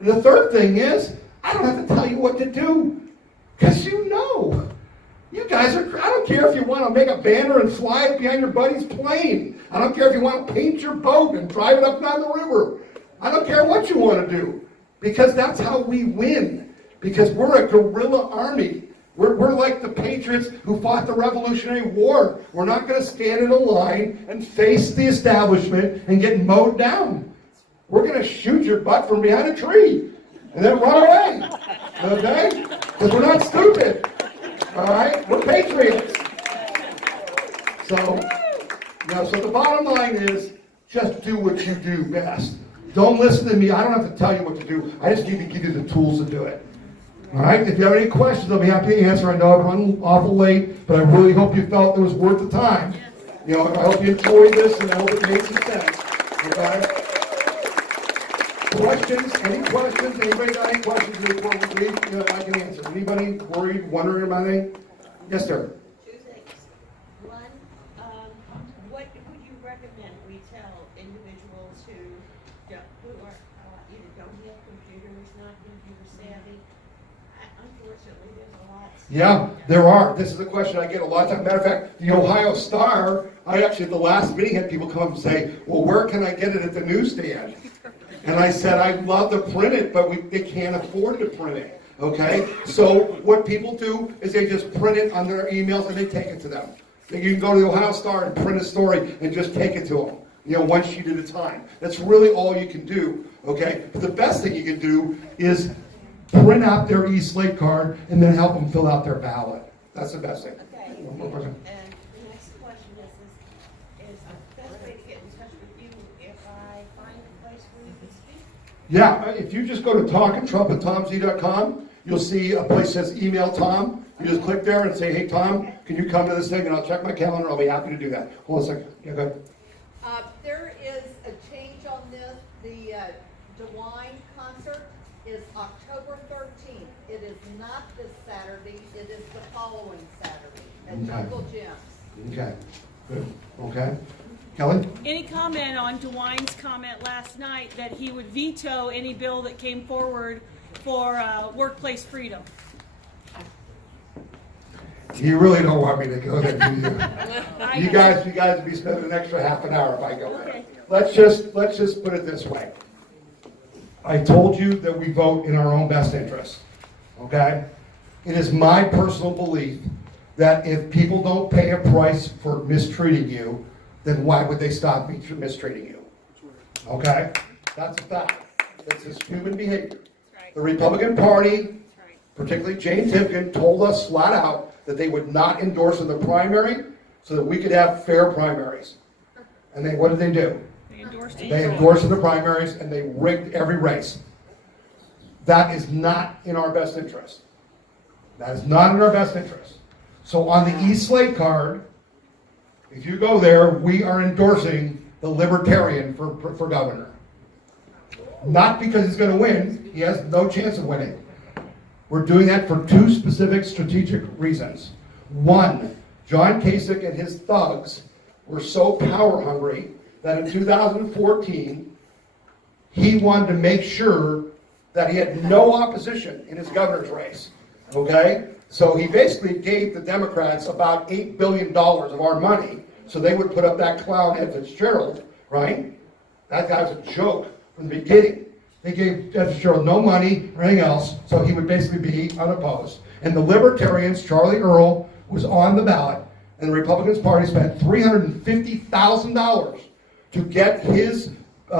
And the third thing is, I don't have to tell you what to do. Because you know. You guys I don't care if you want to make a banner and fly it behind your buddy's plane. I don't care if you want to paint your boat and drive it up down the river. I don't care what you want to do. Because that's how we win. Because we're a guerrilla army. We're like the patriots who fought the Revolutionary War. We're not going to stand in a line and face the establishment and get mowed down. We're going to shoot your butt from behind a tree and then run away. Okay? Because we're not stupid. All right? We're patriots. So the bottom line is just do what you do best. Don't listen to me. I don't have to tell you what to do. I just need to give you the tools to do it. All right? If you have any questions, I'll be happy to answer. I know I've run awful late, but I really hope you felt it was worth the time. I hope you enjoyed this, and I hope it made some sense. Okay? Questions? Any questions? Anybody got any questions before we leave? I can answer. Anybody worried, wondering about anything? Yes, sir. Two things. One, what would you recommend we tell individuals who are either don't have computers, not computer savvy? Unfortunately, there's a lot. Yeah, there are. This is a question I get a lot of times. Matter of fact, the Ohio Star, I actually at the last meeting had people come up and say, well, where can I get it at the newsstand? And I said, I'd love to print it, but they can't afford to print it. Okay? So what people do is they just print it on their emails and they take it to them. You can go to the Ohio Star and print a story and just take it to them. One sheet at a time. That's really all you can do. Okay? But the best thing you can do is print out their e-slate card and then help them fill out their ballot. That's the best thing. Okay. One more question. And the next question is the best way to get in touch with you if I find a place where you can speak? Yeah, if you just go to talkandtrump@tomz.com, you'll see a place that says email Tom. You just click there and say, hey Tom, can you come to this thing? And I'll check my calendar. I'll be happy to do that. Hold on a second. Yeah, go ahead. There is a change on this. The DeWine concert is October 13th. It is not this Saturday. It is the following Saturday at Jungle Gyms. Okay, good. Okay. Kelly? Any comment on DeWine's comment last night that he would veto any bill that came forward for workplace freedom? You really don't want me to go there, do you? You guys would be spending an extra half an hour if I go there. Let's just put it this way. I told you that we vote in our own best interest. Okay? It is my personal belief that if people don't pay a price for mistreating you, then why would they stop mistreating you? Okay? That's a fact. That's just human behavior. The Republican Party, particularly Jane Timken, told us flat out that they would not endorse in the primary so that we could have fair primaries. And what did they do? They endorsed in the primaries and they rigged every race. That is not in our best interest. That is not in our best interest. So on the e-slate card, if you go there, we are endorsing the Libertarian for governor. Not because he's going to win. He has no chance of winning. We're doing that for two specific strategic reasons. One, John Kasich and his thugs were so power hungry that in 2014, he wanted to make sure that he had no opposition in his governor's race. Okay? So he basically gave the Democrats about $8 billion of our money so they would put up that clown Ed Fitzgerald, right? That guy was a joke from the beginning. They gave Ed Fitzgerald no money or anything else, so he would basically be unopposed. And the Libertarians, Charlie Earl, was on the ballot, and the Republicans Party spent $350,000 to get his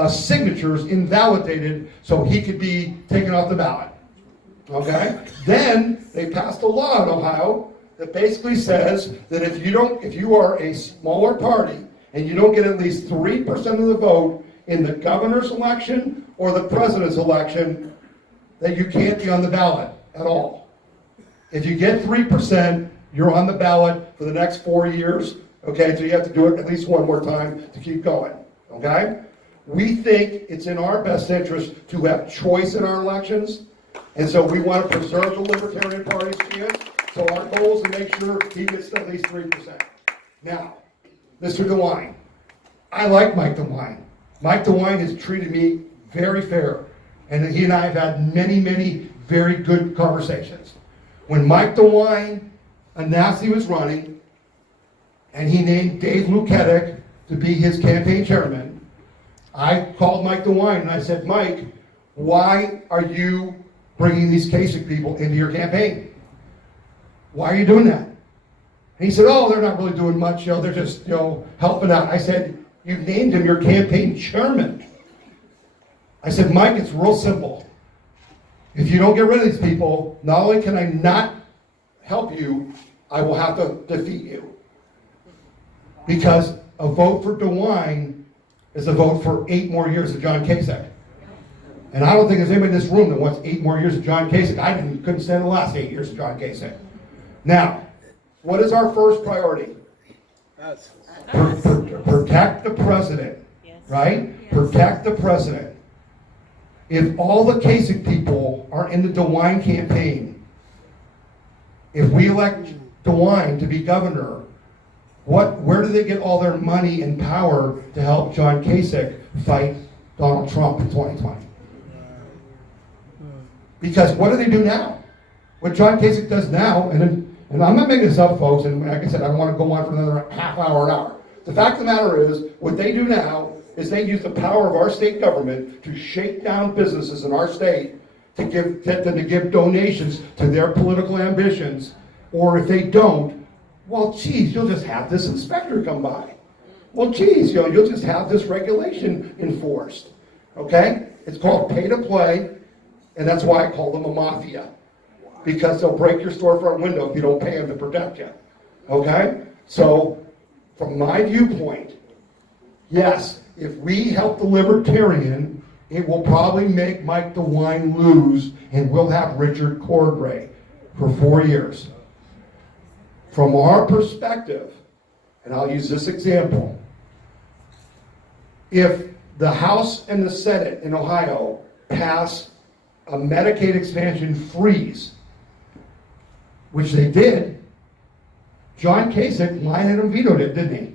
signatures invalidated so he could be taken off the ballot. Okay? Then they passed a law in Ohio that basically says that if you are a smaller party and you don't get at least 3% of the vote in the governor's election or the president's election, that you can't be on the ballot at all. If you get 3%, you're on the ballot for the next 4 years. Okay, so you have to do it at least one more time to keep going. Okay? We think it's in our best interest to have choice in our elections, and so we want to preserve the Libertarian Party's chance. So our goal is to make sure he gets at least 3%. Now, Mr. DeWine, I like Mike DeWine. Mike DeWine has treated me very fair, and he and I have had many, many very good conversations. When Mike DeWine announced he was running, and he named Dave Luketic to be his campaign chairman, I called Mike DeWine and I said, Mike, why are you bringing these Kasich people into your campaign? why are you doing that? And he said, oh, they're not really doing much, they're just, helping out. I said, you named him your campaign chairman. I said, Mike, it's real simple. If you don't get rid of these people, not only can I not help you, I will have to defeat you. Because a vote for DeWine is a vote for 8 more years of John Kasich. And I don't think there's anybody in this room that wants 8 more years of John Kasich. I couldn't stand the last 8 years of John Kasich. Now, what is our first priority? Protect the president, right? Yes. Protect the president. If all the Kasich people are in the DeWine campaign, if we elect DeWine to be governor, where do they get all their money and power to help John Kasich fight Donald Trump in 2020? Because what do they do now? What John Kasich does now, and I'm not making this up, folks, and like I said, I don't want to go on for another half hour, an hour. The fact of the matter is, what they do now is they use the power of our state government to shake down businesses in our state to get them to give donations to their political ambitions, or if they don't, well, geez, you'll just have this inspector come by. Well, geez, you'll just have this regulation enforced. Okay? It's called pay to play, and that's why I call them a mafia. Because they'll break your storefront window if you don't pay them to protect you. Okay? So, from my viewpoint, yes, if we help the libertarian, it will probably make Mike DeWine lose, and we'll have Richard Cordray for 4 years. From our perspective, and I'll use this example, if the House and the Senate in Ohio pass a Medicaid expansion freeze, which they did, John Kasich line item vetoed it, didn't he?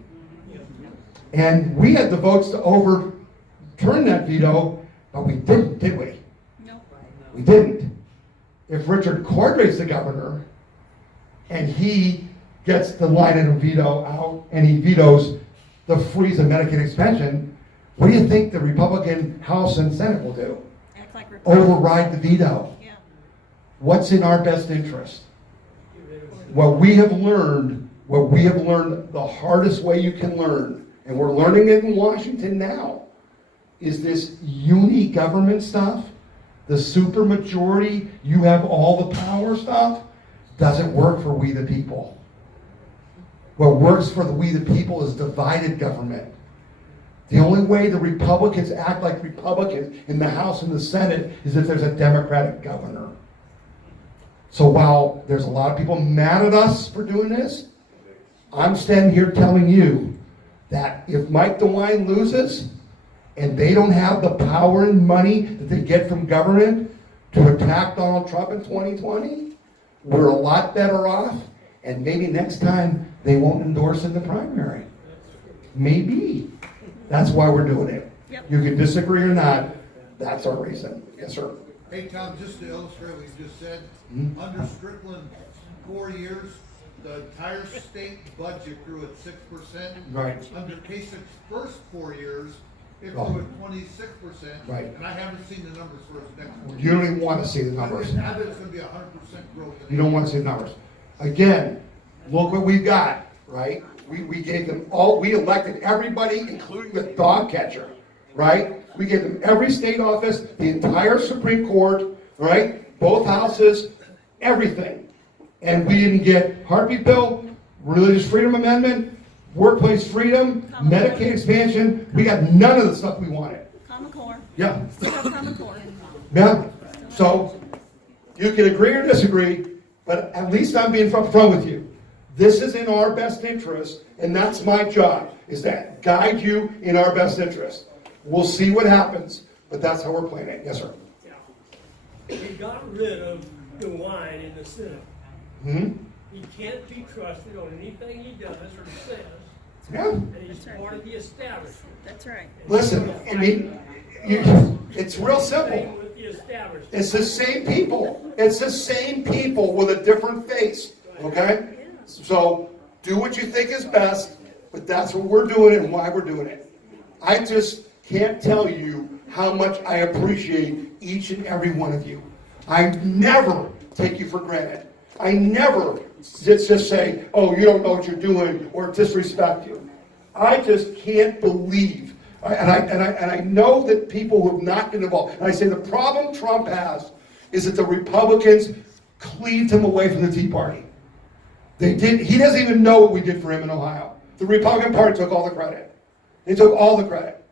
And we had the votes to overturn that veto, but we didn't, did we? No. We didn't. If Richard Cordray's the governor, and he gets the line item veto out, and he vetoes the freeze of Medicaid expansion, what do you think the Republican House and Senate will do? Act like Override the veto. Yeah. What's in our best interest? What we have learned the hardest way you can learn, and we're learning it in Washington now, is this uni-government stuff, the supermajority, you have all the power stuff, doesn't work for we the people. What works for we the people is divided government. The only way the Republicans act like Republicans in the House and the Senate is if there's a Democratic governor. So while there's a lot of people mad at us for doing this, I'm standing here telling you that if Mike DeWine loses and they don't have the power and money that they get from government to attack Donald Trump in 2020, we're a lot better off, and maybe next time they won't endorse in the primary. Maybe. That's why we're doing it. Yep. You can disagree or not, that's our reason. Yes, sir. Hey, Tom, just to illustrate what you just said, under Strickland, 4 years, the entire state budget grew at 6%. Right. Under Kasich's first 4 years, it grew at 26%. Right. And I haven't seen the numbers for his next 4 years. You don't even want to see the numbers. I bet it's going to be 100% growth. You don't want to see the numbers. Again, look what we got, right? We gave them all, we elected everybody, including the dog catcher, right? We gave them every state office, the entire Supreme Court, right? Both houses, everything. And we didn't get heartbeat bill, religious freedom amendment, workplace freedom, Medicaid expansion. We got none of the stuff we wanted. Common Core. Yeah. Common Core. Yeah. So you can agree or disagree, but at least I'm being upfront with you. This is in our best interest, and that's my job, is to guide you in our best interest. We'll see what happens, but that's how we're playing it. Yes, sir. We got rid of DeWine in the Senate. He can't be trusted on anything he does or says. Yeah. And he's part of the establishment. That's right. Listen, I mean, it's real simple. With the establishment. It's the same people. It's the same people with a different face. Okay? So do what you think is best, but that's what we're doing and why we're doing it. I just can't tell you how much I appreciate each and every one of you. I never take you for granted. I never just say, oh, you don't know what you're doing, or disrespect you. I just can't believe, and I know that people who have not been involved, and I say the problem Trump has is that the Republicans cleaved him away from the Tea Party. He doesn't even know what we did for him in Ohio. The Republican Party took all the credit. They took all the credit.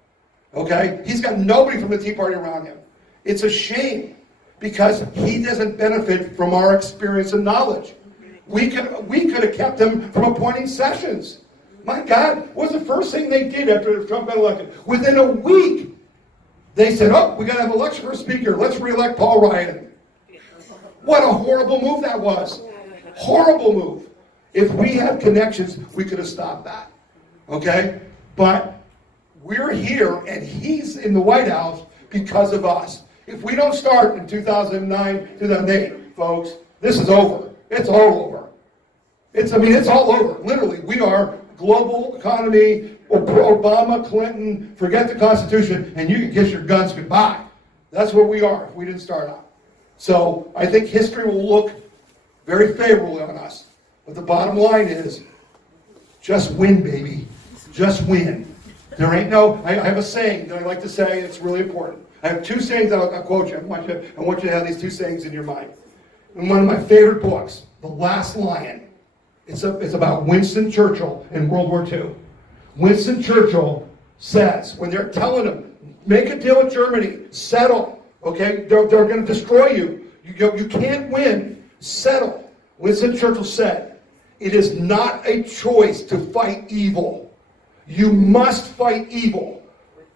Okay? He's got nobody from the Tea Party around him. It's a shame because he doesn't benefit from our experience and knowledge. We could have kept him from appointing Sessions. My God, what was the first thing they did after Trump got elected? Within a week, they said, oh, we got to have an election for speaker. Let's reelect Paul Ryan. What a horrible move that was. Horrible move. If we had connections, we could have stopped that. Okay? But we're here, and he's in the White House because of us. If we don't start in 2009, 2008, folks, this is over. It's all over. It's all over. Literally, we are global economy, Obama, Clinton, forget the Constitution, and you can kiss your guns goodbye. That's where we are if we didn't start out. So I think history will look very favorably on us. But the bottom line is, just win, baby. Just win. There ain't no, I have a saying that I like to say, it's really important. I have two sayings I'll quote you. I want you to have these two sayings in your mind. In one of my favorite books, The Last Lion, it's about Winston Churchill in World War II. Winston Churchill says, when they're telling him, make a deal with Germany, settle, okay? They're going to destroy you. You can't win. Settle. Winston Churchill said, it is not a choice to fight evil. You must fight evil.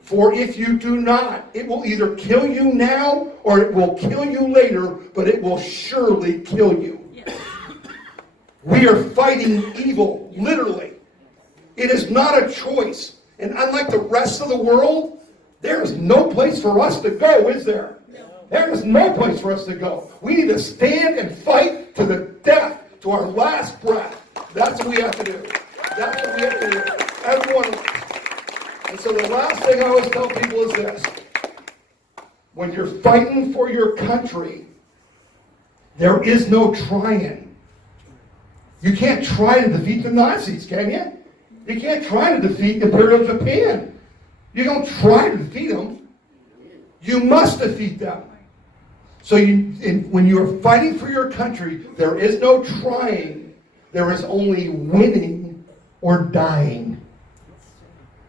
For if you do not, it will either kill you now or it will kill you later, but it will surely kill you. We are fighting evil, literally. It is not a choice. And unlike the rest of the world, there is no place for us to go, is there? There is no place for us to go. We need to stand and fight to the death, to our last breath. That's what we have to do. That's what we have to do. Everyone. And so the last thing I always tell people is this. When you're fighting for your country, there is no trying. You can't try to defeat the Nazis, can you? You can't try to defeat Imperial Japan. You don't try to defeat them. You must defeat them. So when you are fighting for your country, there is no trying. There is only winning or dying.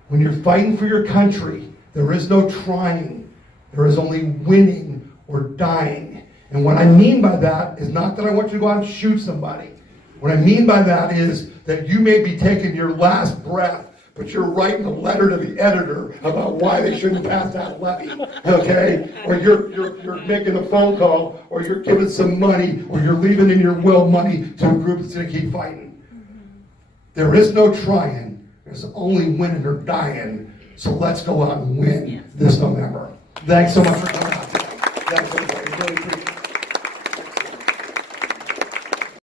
When you're fighting for your country, there is no trying. There is only winning or dying. And what I mean by that is not that I want you to go out and shoot somebody. What I mean by that is that you may be taking your last breath, but you're writing a letter to the editor about why they shouldn't pass that levy, okay? Or you're making a phone call, or you're giving some money, or you're leaving in your will money to a group that's going to keep fighting. There is no trying. There's only winning or dying. So let's go out and win this November. Thanks so much for coming out today. Thanks, everybody. Really appreciate it.